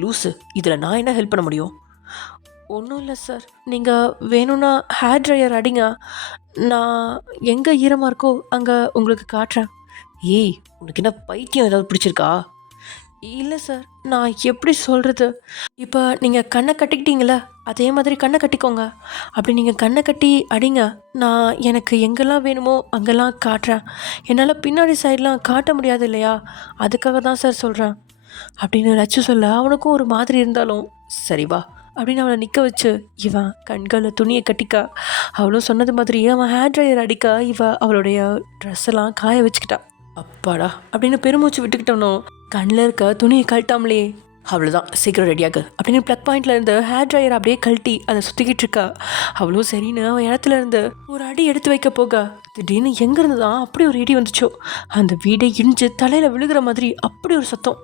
லூஸு, இதில் நான் என்ன ஹெல்ப் பண்ண முடியும்? ஒன்றும் இல்லை சார். நீங்கள் வேணும்னா ஹேர் ட்ரையர் அடிங்க. நான் எங்கே ஈரமாக இருக்கோ அங்கே உங்களுக்கு காட்டுறேன். ஏய், உனக்கு என்ன பைத்தியம் ஏதாவது பிடிச்சிருக்கா? இல்லை சார், நான் எப்படி சொல்கிறது? இப்போ நீங்கள் கண்ணை கட்டிக்கிட்டீங்களே, அதே மாதிரி கண்ணை கட்டிக்கோங்க. அப்படி நீங்கள் கண்ணை கட்டி அடிங்க. நான் எனக்கு எங்கெல்லாம் வேணுமோ அங்கெல்லாம் காட்டுறேன். என்னால் பின்னாடி சைட்லாம் காட்ட முடியாது இல்லையா, அதுக்காக தான் சார் சொல்கிறேன் அப்படின்னு லட்சு சொல்ல, அவனுக்கும் ஒரு மாதிரி இருந்தாலும் சரி வா அப்படின்னு அவளை நிற்க வச்சு இவன் கண்களில் துணியை கட்டிக்கா. அவளும் சொன்னது மாதிரி அவன் ஹேர் ட்ரையர் அடிக்க அவளுடைய ட்ரெஸ் எல்லாம் காய வச்சுக்கிட்டா. அப்பாடா அப்படின்னு பெருமூச்சு விட்டுக்கிட்டோனோ கண்ணில் இருக்க துணியை கழட்டாமலே அவ்வளோதான், சீக்கிரம் ரெடியாகு அப்படின்னு ப்ளக் பாயிண்ட்ல இருந்து ஹேர் ட்ரையர் அப்படியே கழட்டி அதை சுற்றிக்கிட்டு இருக்கா. அவளும் சரின்னு அவன் இடத்துல இருந்து ஒரு அடி எடுத்து வைக்க போக திடீர்னு எங்கேருந்து தான் அப்படி ஒரு இடி வந்துச்சோ, அந்த வீடை இடிஞ்சு தலையில் விழுகிற மாதிரி அப்படி ஒரு சத்தம்.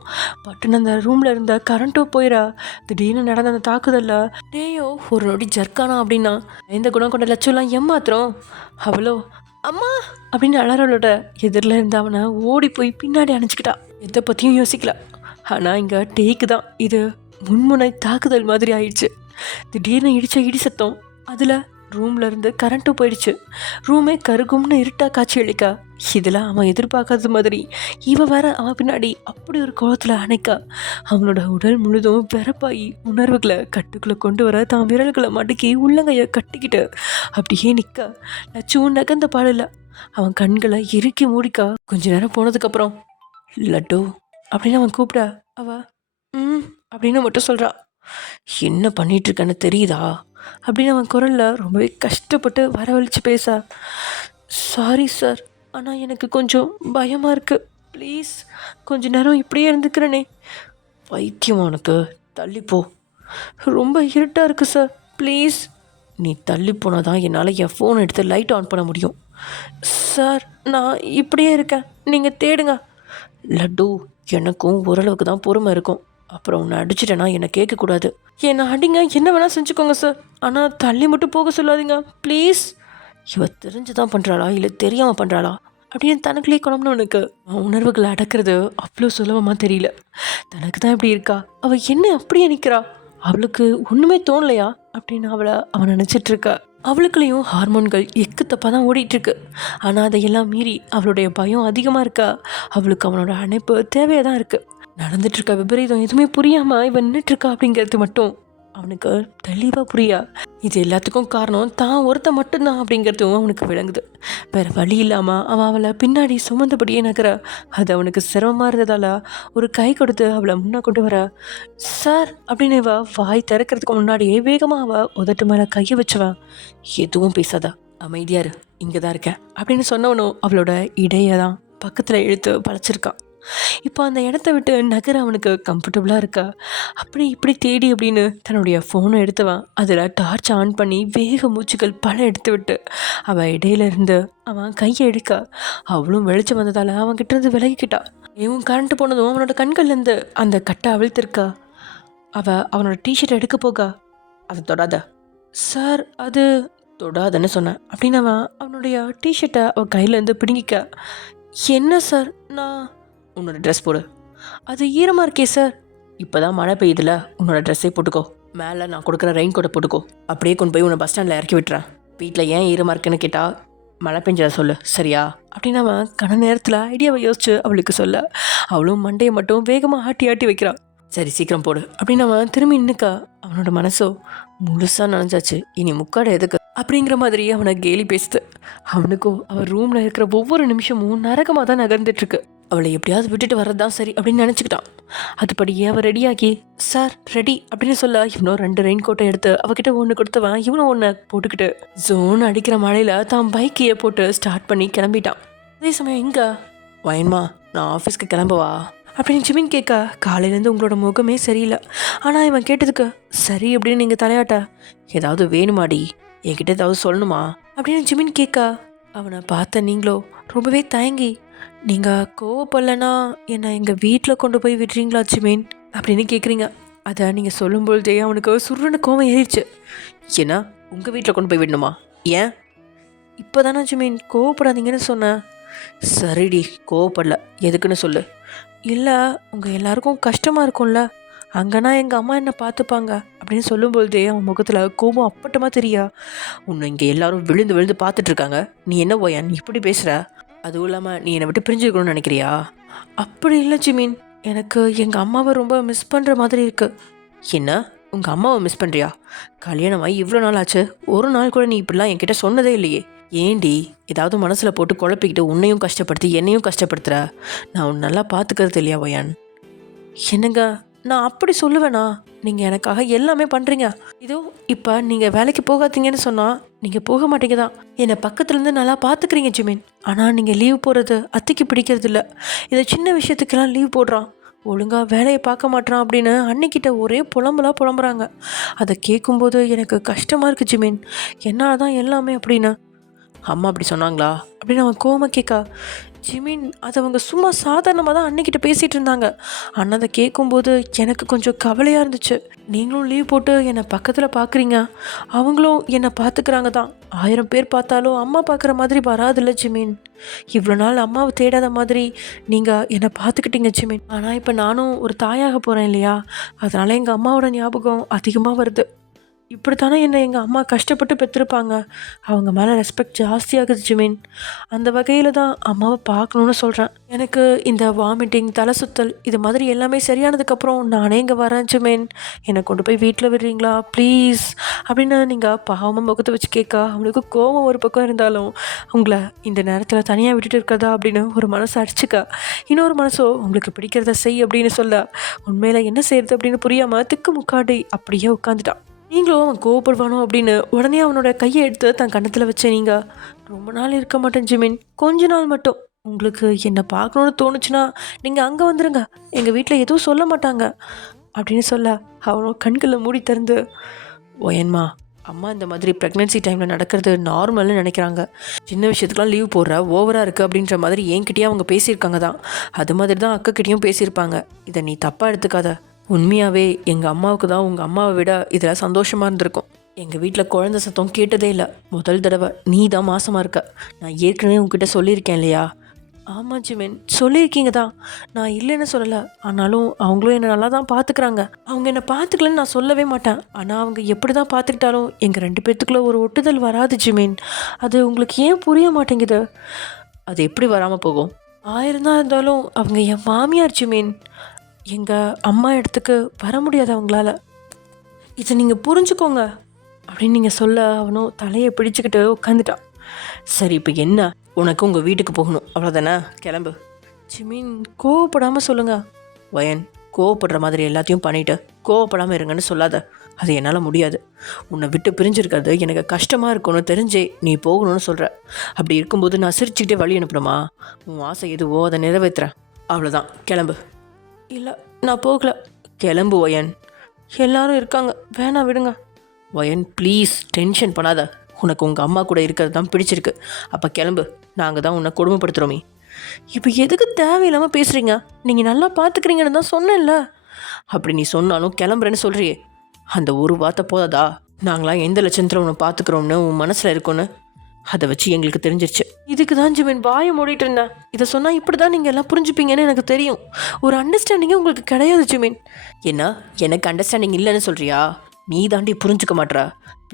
பட்டுன்னு அந்த ரூமில் இருந்த கரண்ட்டும் போயிடா. திடீர்னு நடந்த அந்த தாக்குதலில் டேயோ ஒரு நொடி ஜர்க்கானா அப்படின்னா எந்த குணம் கொண்ட லட்சம்லாம் ஏமாத்திரம். அவளோ அம்மா அப்படின்னு அலறவளோட எதிரில் இருந்து அவனை ஓடி போய் பின்னாடி அணைச்சிக்கிட்டா. எதை பற்றியும் யோசிக்கல. ஆனால் இங்கே டேக்கு தான் இது முன்முனை தாக்குதல் மாதிரி ஆயிடுச்சு. திடீர்னு இடித்த இடி சத்தம், அதில் ரூமில் இருந்து கரண்ட்டும் போயிடுச்சு. ரூமே கருகும்னு இருட்டா காட்சி அளிக்கா. இதில் அவன் எதிர்பார்க்காத மாதிரி இவன் வேற அவன் பின்னாடி அப்படி ஒரு குளத்தில் அணைக்க அவனோட உடல் முழுதும் வெறப்பாகி உணர்வுகளை கட்டுக்குள்ளே கொண்டு வர தான் விரல்களை மடக்கி உள்ளங்கையை கட்டிக்கிட்டு அப்படியே நிற்க லட்சுவும் நகர்ந்த பாடல. அவன் கண்களை இறுக்கி மூடிக்கா. கொஞ்ச நேரம் போனதுக்கப்புறம் லட்டு அப்படின்னு அவன் கூப்பிட அவ அப்படின்னு மட்டும் சொல்கிறா. என்ன பண்ணிட்டு இருக்கன்னு தெரியுதா அப்படின்னு அவன் குரலில் ரொம்பவே கஷ்டப்பட்டு வரவழைச்சு பேச, சாரி சார், ஆனால் எனக்கு கொஞ்சம் பயமாக இருக்குது, ப்ளீஸ் கொஞ்ச நேரம் இப்படியே இருந்துக்கிறேனே. பைத்தியம் உனக்கு, தள்ளிப்போ. ரொம்ப இருட்டாக இருக்குது சார், ப்ளீஸ். நீ தள்ளி போனால் தான் என்னால் என் ஃபோன் எடுத்து லைட் ஆன் பண்ண முடியும். சார் நான் இப்படியே இருக்கேன், நீங்கள் தேடுங்க. லட்டு, எனக்கும் ஓரளவுக்கு தான் பொறுமை இருக்கும். அப்புறம் உன்னை அடிச்சிட்டேன்னா என்னை கேட்கக்கூடாது. என்னை அடிங்க, என்ன வேணால் செஞ்சுக்கோங்க சார், ஆனால் தள்ளி மட்டும் போக சொல்லாதீங்க ப்ளீஸ். இவ தெரிஞ்சு தான் பண்ணுறாளா இல்லை தெரியாமல் பண்ணுறாளா அப்படின்னு தனக்குள்ளே குழம்புன்னு உனக்கு உணர்வுகளை அடக்கிறது அவ்வளோ சுலபமாக தெரியல. தனக்கு தான் இப்படி இருக்கா, அவள் என்ன அப்படியே நிற்கிறா, அவளுக்கு ஒன்றுமே தோணலையா அப்படின்னு அவன் நினச்சிட்ருக்கா. அவளுக்குள்ளேயும் ஹார்மோன்கள் எக்கு தப்பாக தான் ஓடிட்டுருக்கு. ஆனால் அதையெல்லாம் மீறி அவளுடைய பயம் அதிகமாக இருக்கா. அவளுக்கு அவனோட அணைப்பு தேவையாக தான் இருக்குது. நடந்துட்டுருக்க விபரீதம் எதுவுமே புரியாமல் இவன் நின்றுட்டுருக்கா அப்படிங்கிறது மட்டும் அவனுக்கு தெளிவாக புரியா. இது எல்லாத்துக்கும் காரணம் தான் ஒருத்த மட்டும்தான் அப்படிங்கிறதும் அவனுக்கு விளங்குது. வேறு வழி இல்லாமல் அவளை பின்னாடி சுமந்தபடியே நகர அது அவனுக்கு சிரமமாக இருந்ததால் ஒரு கை கொடுத்து அவளை முன்னே கொண்டு வர, சார் அப்படின்னு வாய் திறக்கிறதுக்கு முன்னாடியே வேகமாக உதட்டு மேலே கையை வச்சவன், எதுவும் பேசாதா, அமைதியாரு, இங்கே தான் இருக்கேன் அப்படின்னு சொன்னவனும் அவளோட இடையை தான் பக்கத்தில் இழுத்து பழச்சிருக்கான். இப்போ அந்த இடத்த விட்டு நகர அவனுக்கு கம்ஃபர்டபுளாக இருக்கா. அப்படி இப்படி தேடி அப்படின்னு தன்னுடைய ஃபோனை எடுத்தவன் அதில் டார்ச் ஆன் பண்ணி வேக மூச்சுகள் பல எடுத்து விட்டு அவள் இடையில இருந்து அவன் கையை எடுக்க அவளும் வெளிச்சம் வந்ததால் அவன் கிட்ட இருந்து விலகிக்கிட்டா. இவன் கரண்ட் போனதும் அவனோட கண்கள்லேருந்து அந்த கட்டை அவிழ்த்திருக்கா. அவனோட டிஷர்ட் எடுக்க போக, அதை தொடாத சார், அது தொடாதன்னு சொன்னேன் அப்படின்னு அவனுடைய டிஷர்ட்டை அவன் கையிலேருந்து பிடுங்கிக்க, என்ன சார், நான் உன்னோட ட்ரெஸ் போடு. அது ஈரமாக இருக்கே சார். இப்போ தான் மழை பெய்யுதுல, உன்னோட ட்ரெஸ்ஸே போட்டுக்கோ. மேலே நான் கொடுக்குற ரெயின் கோட்டை போட்டுக்கோ. அப்படியே கொண்டு போய் உன்னை பஸ் ஸ்டாண்டில் இறக்கி விட்டுறேன். வீட்டில் ஏன் ஈரமாக இருக்குன்னு கேட்டால் மழை பெஞ்சதை சொல்லு, சரியா அப்படின்னு அவன் கன நேரத்தில் ஐடியாவை யோசிச்சு அவளுக்கு சொல்ல, அவளும் மண்டையை மட்டும் வேகமாக ஆட்டி ஆட்டி வைக்கிறான். சரி சீக்கிரம் போடு அப்படின்னு அவன் திரும்பி நின்னுக்கா. அவனோட மனசோ முழுசாக நனைஞ்சாச்சு, இனி முக்காடு எதுக்கு அப்படிங்கிற மாதிரி அவனை கேலி பேசுது. அவனுக்கும் அவன் ரூமில் இருக்கிற ஒவ்வொரு நிமிஷமும் நரகமாக தான் நகர்ந்துட்டுருக்கு. அவளை எப்படியாவது விட்டுட்டு வர்றது தான் சரி அப்படின்னு நினச்சிக்கிட்டான். அதுபடியே அவள் ரெடியாகி, சார் ரெடி அப்படின்னு சொல்ல இவனும் 2 ரெயின் கோட்டை எடுத்து அவகிட்ட ஒன்று கொடுத்தவன் இவனும் ஒன்று போட்டுக்கிட்டு ஜோன் அடிக்கிற மழையில் தான் பைக்கையே போட்டு ஸ்டார்ட் பண்ணி கிளம்பிட்டான். அதே சமயம் இங்கே வயன்மா, நான் ஆஃபீஸ்க்கு கிளம்பவா அப்படின்னு ஜிமின் கேட்க, காலையிலேருந்து உங்களோட முகமே சரியில்லை. ஆனால் இவன் கேட்டதுக்கு சரி அப்படின்னு நீங்கள் தலையாட்ட, ஏதாவது வேணுமாடி, என்கிட்ட ஏதாவது சொல்லணுமா அப்படின்னு ஜிமின் கேட்க, அவனை பார்த்த நீங்களோ ரொம்பவே தயங்கி, நீங்கள் கோவப்படலைன்னா என்னை எங்கள் வீட்டில் கொண்டு போய் விடுறீங்களா ஜிமின் அப்படின்னு கேட்குறீங்க. அதை நீங்கள் சொல்லும்பொழுதே அவனுக்கு சுருன்னு கோவம் ஏறிடுச்சு. ஏன்னா உங்கள் வீட்டில் கொண்டு போய் விடணுமா? ஏன்? இப்போ தானே ஜிமின் கோவப்படாதீங்கன்னு சொன்னேன். சரிடி, கோவப்படல, எதுக்குன்னு சொல்லு. இல்லை, உங்கள் எல்லாருக்கும் கஷ்டமாக இருக்கும்ல, அங்கன்னா எங்கள் அம்மா என்னை பார்த்துப்பாங்க அப்படின்னு சொல்லும்பொழுதே அவன் முகத்தில் கோபம் அப்பட்டமாக தெரியா. உன்னை இங்கே எல்லாரும் விழுந்து விழுந்து பார்த்துட்டு இருக்காங்க. நீ என்ன ஒயன் இப்படி பேசுகிற? அதுவும் இல்லாமல் நீ என்னை விட்டு பிரிஞ்சுக்கணும்னு நினைக்கிறியா? அப்படி இல்லை ஜிமின், எனக்கு எங்கள் அம்மாவை ரொம்ப மிஸ் பண்ணுற மாதிரி இருக்குது. என்ன, உங்கள் அம்மாவை மிஸ் பண்ணுறியா? கல்யாணமாகி இவ்வளோ நாள் ஆச்சு, ஒரு நாள் கூட நீ இப்படிலாம் என்கிட்ட சொன்னதே இல்லையே. ஏண்டி ஏதாவது மனசில் போட்டு குழப்பிக்கிட்டு உன்னையும் கஷ்டப்படுத்தி என்னையும் கஷ்டப்படுத்துகிற? நான் உன்னை நல்லா பார்த்துக்கிறது இல்லையா ஒயன்? என்னங்க, நான் அப்படி சொல்லுவேனா? நீங்கள் எனக்காக எல்லாமே பண்ணுறீங்க. இதோ இப்போ நீங்கள் வேலைக்கு போகாதீங்கன்னு சொன்னால் நீங்கள் போக மாட்டீங்க தான். என்னை பக்கத்துலேருந்து நல்லா பார்த்துக்கிறீங்க ஜிமின். ஆனால் நீங்கள் லீவ் போடுறது அத்தைக்கு பிடிக்கிறது இல்லை. இதை சின்ன விஷயத்துக்கெல்லாம் லீவ் போடுறான், ஒழுங்காக வேலையை பார்க்க மாட்டான் அப்படின்னு அன்னைக்கிட்ட ஒரே புலம்புறாங்க. அதை கேட்கும்போது எனக்கு கஷ்டமாக இருக்குது ஜிமின். என்னால் தான் எல்லாமே அப்படின்னு. அம்மா அப்படி சொன்னாங்களா? அப்படின்னு அவன் கோவமாக கேட்கா. ஜிமின், அதை அவங்க சும்மா சாதாரணமாக தான் அன்னைக்கிட்ட பேசிகிட்டு இருந்தாங்க. ஆனால் அதை கேட்கும்போது எனக்கு கொஞ்சம் கவலையாக இருந்துச்சு. நீங்களும் லீவ் போட்டு என்னை பக்கத்தில் பார்க்குறீங்க, அவங்களும் என்னை பார்த்துக்கிறாங்க தான். 1000 பேர் பார்த்தாலும் அம்மா பார்க்குற மாதிரி வராதில்ல ஜிமின். இவ்வளோ நாள் அம்மாவை தேடாத மாதிரி நீங்கள் என்னை பார்த்துக்கிட்டீங்க ஜிமின். ஆனால் இப்போ நானும் ஒரு தாயாக போகிறேன் இல்லையா, அதனால் எங்கள் அம்மாவோட ஞாபகம் அதிகமாக வருது. இப்படி தானே என்னை எங்கள் அம்மா கஷ்டப்பட்டு பெற்றிருப்பாங்க. அவங்க மேலே ரெஸ்பெக்ட் ஜாஸ்தியாகுது ஜிமின். அந்த வகையில் தான் அம்மாவை பார்க்கணுன்னு சொல்கிறேன். எனக்கு இந்த வாமிட்டிங், தலை சுத்தல் இது மாதிரி எல்லாமே சரியானதுக்கப்புறம் நானே இங்கே வரேன் ஜிமின். என்னை கொண்டு போய் வீட்டில் விடுறீங்களா ப்ளீஸ் அப்படின்னு நீங்கள் பாவமாக முகத்தை வச்சு கேட்க அவங்களுக்கு கோபம் ஒரு பக்கம் இருந்தாலும் உங்களை இந்த நேரத்தில் தனியாக விட்டுட்டு இருக்கதா அப்படின்னு ஒரு மனசை அடிச்சுக்க, இன்னொரு மனசோ உங்களுக்கு பிடிக்கிறத செய் அப்படின்னு சொல்ல உண்மையில் என்ன செய்யறது அப்படின்னு புரியாமல் திக்கு முக்காடி அப்படியே உட்காந்துட்டான். நீங்களும் அவன் கோவப்படுவானோ அப்படின்னு உடனே அவனோட கையை எடுத்து தன் கன்னத்தில் வச்ச நீங்கள், ரொம்ப நாள் இருக்க மாட்டேன் ஜிமின், கொஞ்ச நாள் மட்டும். உங்களுக்கு என்னை பார்க்கணுன்னு தோணுச்சுன்னா நீங்கள் அங்கே வந்துடுங்க, எங்கள் வீட்டில் எதுவும் சொல்ல மாட்டாங்க அப்படின்னு சொல்ல அவனோட கண்களை மூடி திறந்து, ஒயன்மா, அம்மா இந்த மாதிரி ப்ரெக்னென்சி டைமில் நடக்கிறது நார்மல்னு நினைக்கிறாங்க. சின்ன விஷயத்துக்குலாம் லீவ் போடுற ஓவராக இருக்குது அப்படின்ற மாதிரி என்கிட்டயே அவங்க பேசியிருக்காங்க தான். அது மாதிரி தான் அக்காக்கிட்டேயும் பேசியிருப்பாங்க. இதை நீ தப்பாக எடுத்துக்காத. உண்மையாகவே எங்கள் அம்மாவுக்கு தான் உங்கள் அம்மாவை விட இதில் சந்தோஷமாக இருந்திருக்கும். எங்கள் வீட்டில் குழந்தை சத்தம் கேட்டதே இல்லை. முதல் தடவை நீ தான் மாசமாக இருக்க. நான் ஏற்கனவே உங்ககிட்ட சொல்லியிருக்கேன் இல்லையா? ஆமாம் ஜிமின், சொல்லியிருக்கீங்க தான், நான் இல்லைன்னு சொல்லலை. ஆனாலும் அவங்களும் என்னை நல்லா தான் பார்த்துக்கிறாங்க. அவங்க என்னை பார்த்துக்கலன்னு நான் சொல்லவே மாட்டேன். ஆனால் அவங்க எப்படி தான் பார்த்துக்கிட்டாலும் எங்கள் 2 பேர்த்துக்குள்ளே ஒரு ஒட்டுதல் வராது ஜிமின். அது உங்களுக்கு ஏன் புரிய மாட்டேங்குது? அது எப்படி வராமல் போகும்? 1000 தான் இருந்தாலும் அவங்க என் மாமியார் ஜிமின். எங்கள் அம்மா இடத்துக்கு வர முடியாது அவங்களால. இதை நீங்கள் புரிஞ்சுக்கோங்க அப்படின்னு நீங்கள் சொல்ல அவனும் தலையை பிடிச்சிக்கிட்டு உட்காந்துட்டான். சரி, இப்போ என்ன? உனக்கு உங்கள் வீட்டுக்கு போகணும் அவ்வளோதானே? கிளம்பு. ஜிமின், கோவப்படாமல் சொல்லுங்கள். ஒயன், கோவப்படுற மாதிரி எல்லாத்தையும் பண்ணிவிட்டு கோவப்படாமல் இருங்கன்னு சொல்லாத. அது என்னால் முடியாது. உன்னை விட்டு பிரிஞ்சிருக்கிறது எனக்கு கஷ்டமாக இருக்கும்னு தெரிஞ்சே நீ போகணும்னு சொல்கிற. அப்படி இருக்கும்போது நான் சிரிச்சுக்கிட்டே வழி அனுப்பணுமா? உன் ஆசை எதுவோ அதை நிறைவேற்றுறேன், அவ்வளோதான். கிளம்பு. இல்லை, நான் போகல. கிளம்பு ஒயன். எல்லாரும் இருக்காங்க, வேணாம் விடுங்க. ஒயன் ப்ளீஸ், டென்ஷன் பண்ணாத. உனக்கு உங்கள் அம்மா கூட இருக்கிறது தான் பிடிச்சிருக்கு. அப்போ கிளம்பு. நாங்கள் தான் உன்னை கொடுமைப்படுத்துகிறோமே. இப்போ எதுக்கு தேவையில்லாமல் பேசுகிறீங்க? நீங்கள் நல்லா பார்த்துக்கிறீங்கன்னு தான் சொன்னேன்ல. அப்படி நீ சொன்னாலும் கிளம்புறேன்னு சொல்கிறியே, அந்த ஒரு வார்த்தை போதாதா? நாங்களாம் எந்த லட்சத்தில் உன்னை பார்த்துக்குறோம்னு உன் மனசில் இருக்கோன்னு அதை வச்சு எங்களுக்கு தெரிஞ்சிருச்சு. இதுக்கு தான் ஜிமின் வாயை மூடிட்டு இருந்தேன். இதை சொன்னால் இப்படி தான் நீங்கள் எல்லாம் புரிஞ்சுப்பீங்கன்னு எனக்கு தெரியும். ஒரு அண்டர்ஸ்டாண்டிங்கே உங்களுக்கு கிடையாது ஜிமின். என்ன, எனக்கு அண்டர்ஸ்டாண்டிங் இல்லைன்னு சொல்கிறியா? நீ தாண்டி புரிஞ்சுக்க மாட்ற.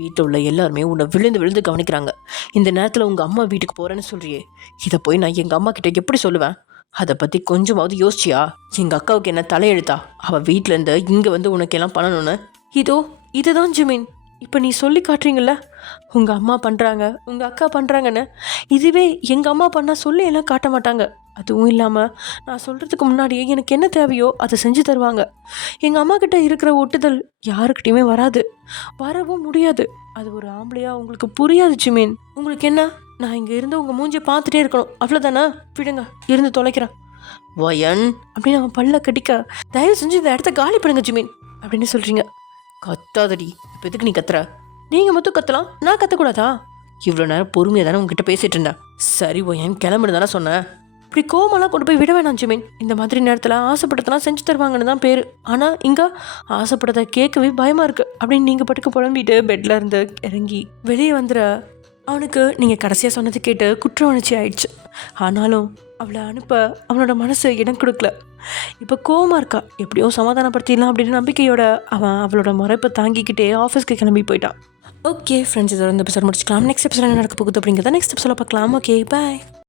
வீட்டில் உள்ள எல்லாருமே உன்னை விழுந்து விழுந்து கவனிக்கிறாங்க. இந்த நேரத்தில் உங்கள் அம்மா வீட்டுக்கு போகிறேன்னு சொல்கிறியே, இதை போய் நான் எங்கள் அம்மா கிட்ட எப்படி சொல்லுவேன்? அதை பற்றி கொஞ்சமாவது யோசிச்சியா? எங்கள் அக்காவுக்கு என்ன தலையெழுத்தா அவள் வீட்டிலேருந்து இங்கே வந்து உனக்கு எல்லாம் பண்ணணும்னு? இதுதான் ஜிமின், இப்போ நீ சொல்லி காட்டுறீங்கள, உங்கள் அம்மா பண்ணுறாங்க, உங்கள் அக்கா பண்ணுறாங்கன்னு. இதுவே எங்கள் அம்மா பண்ணால் சொல்லி எல்லாம் காட்ட மாட்டாங்க. அதுவும் இல்லாமல் நான் சொல்கிறதுக்கு முன்னாடியே எனக்கு என்ன தேவையோ அதை செஞ்சு தருவாங்க. எங்கள் அம்மா கிட்ட இருக்கிற ஒட்டுதல் யாருக்கிட்டையுமே வராது, வரவும் முடியாது. அது ஒரு ஆம்பளையா உங்களுக்கு புரியாது ஜிமின். உங்களுக்கு என்ன, நான் இங்கே இருந்து உங்கள் மூஞ்சியை பார்த்துட்டே இருக்கணும் அவ்வளோதானே? விடுங்க, இருந்து தொலைக்கிறேன். வயன் அப்படின்னு அவன் பல்ல கடிக்க, தயவு செஞ்சு இந்த இடத்த காலி பண்ணுங்க ஜிமின் அப்படின்னு சொல்கிறீங்க. கத்தாதடி. இப்போ எதுக்கு நீ கத்துற? நீங்கள் மட்டும் கத்தலாம், நான் கத்தக்கூடாதா? இவ்வளோ நேரம் பொறுமையாக தானே உங்ககிட்ட பேசிகிட்டு இருந்தேன். சரி ஒயன், கிளம்புன்னு தானே சொன்னேன். இப்படி கோமெல்லாம் கொண்டு போய் விட வேணாம் ஜிமின். இந்த மாதிரி நேரத்தில் ஆசைப்பட்டதெல்லாம் செஞ்சு தருவாங்கன்னு தான் பேர். ஆனால் இங்கே ஆசைப்பட்டதை கேட்கவே பயமாக இருக்குது அப்படின்னு நீங்கள் பட்டுக்கு புலம்பிட்டு பெட்டில் இருந்து இறங்கி வெளியே வந்துட அவனுக்கு நீங்கள் கடைசியாக சொன்னது கேட்டு குற்ற உணர்ச்சி ஆயிடுச்சு. ஆனாலும் அவளை அனுப்ப அவனோட மனசு இடம் கொடுக்கல. இப்போ கோவமா இருக்கா. எப்படியோ சமாதானப்படுத்திடலாம் அப்படின்னு நம்பிக்கையோட அவன் அவளோட மறைப்பை தாங்கிக்கிட்டே ஆஃபீஸ்க்கு கிளம்பி போயிட்டான். ஓகே ஃப்ரெண்ட்ஸ், இதோட இந்த எபிசோட் முடிச்சுக்கலாம். நெக்ஸ்ட் எபிசோட் என்ன நடக்க போகுது அப்படிங்கிறத நெக்ஸ்ட் எபிசோட பார்க்கலாம். ஓகே, பாய்.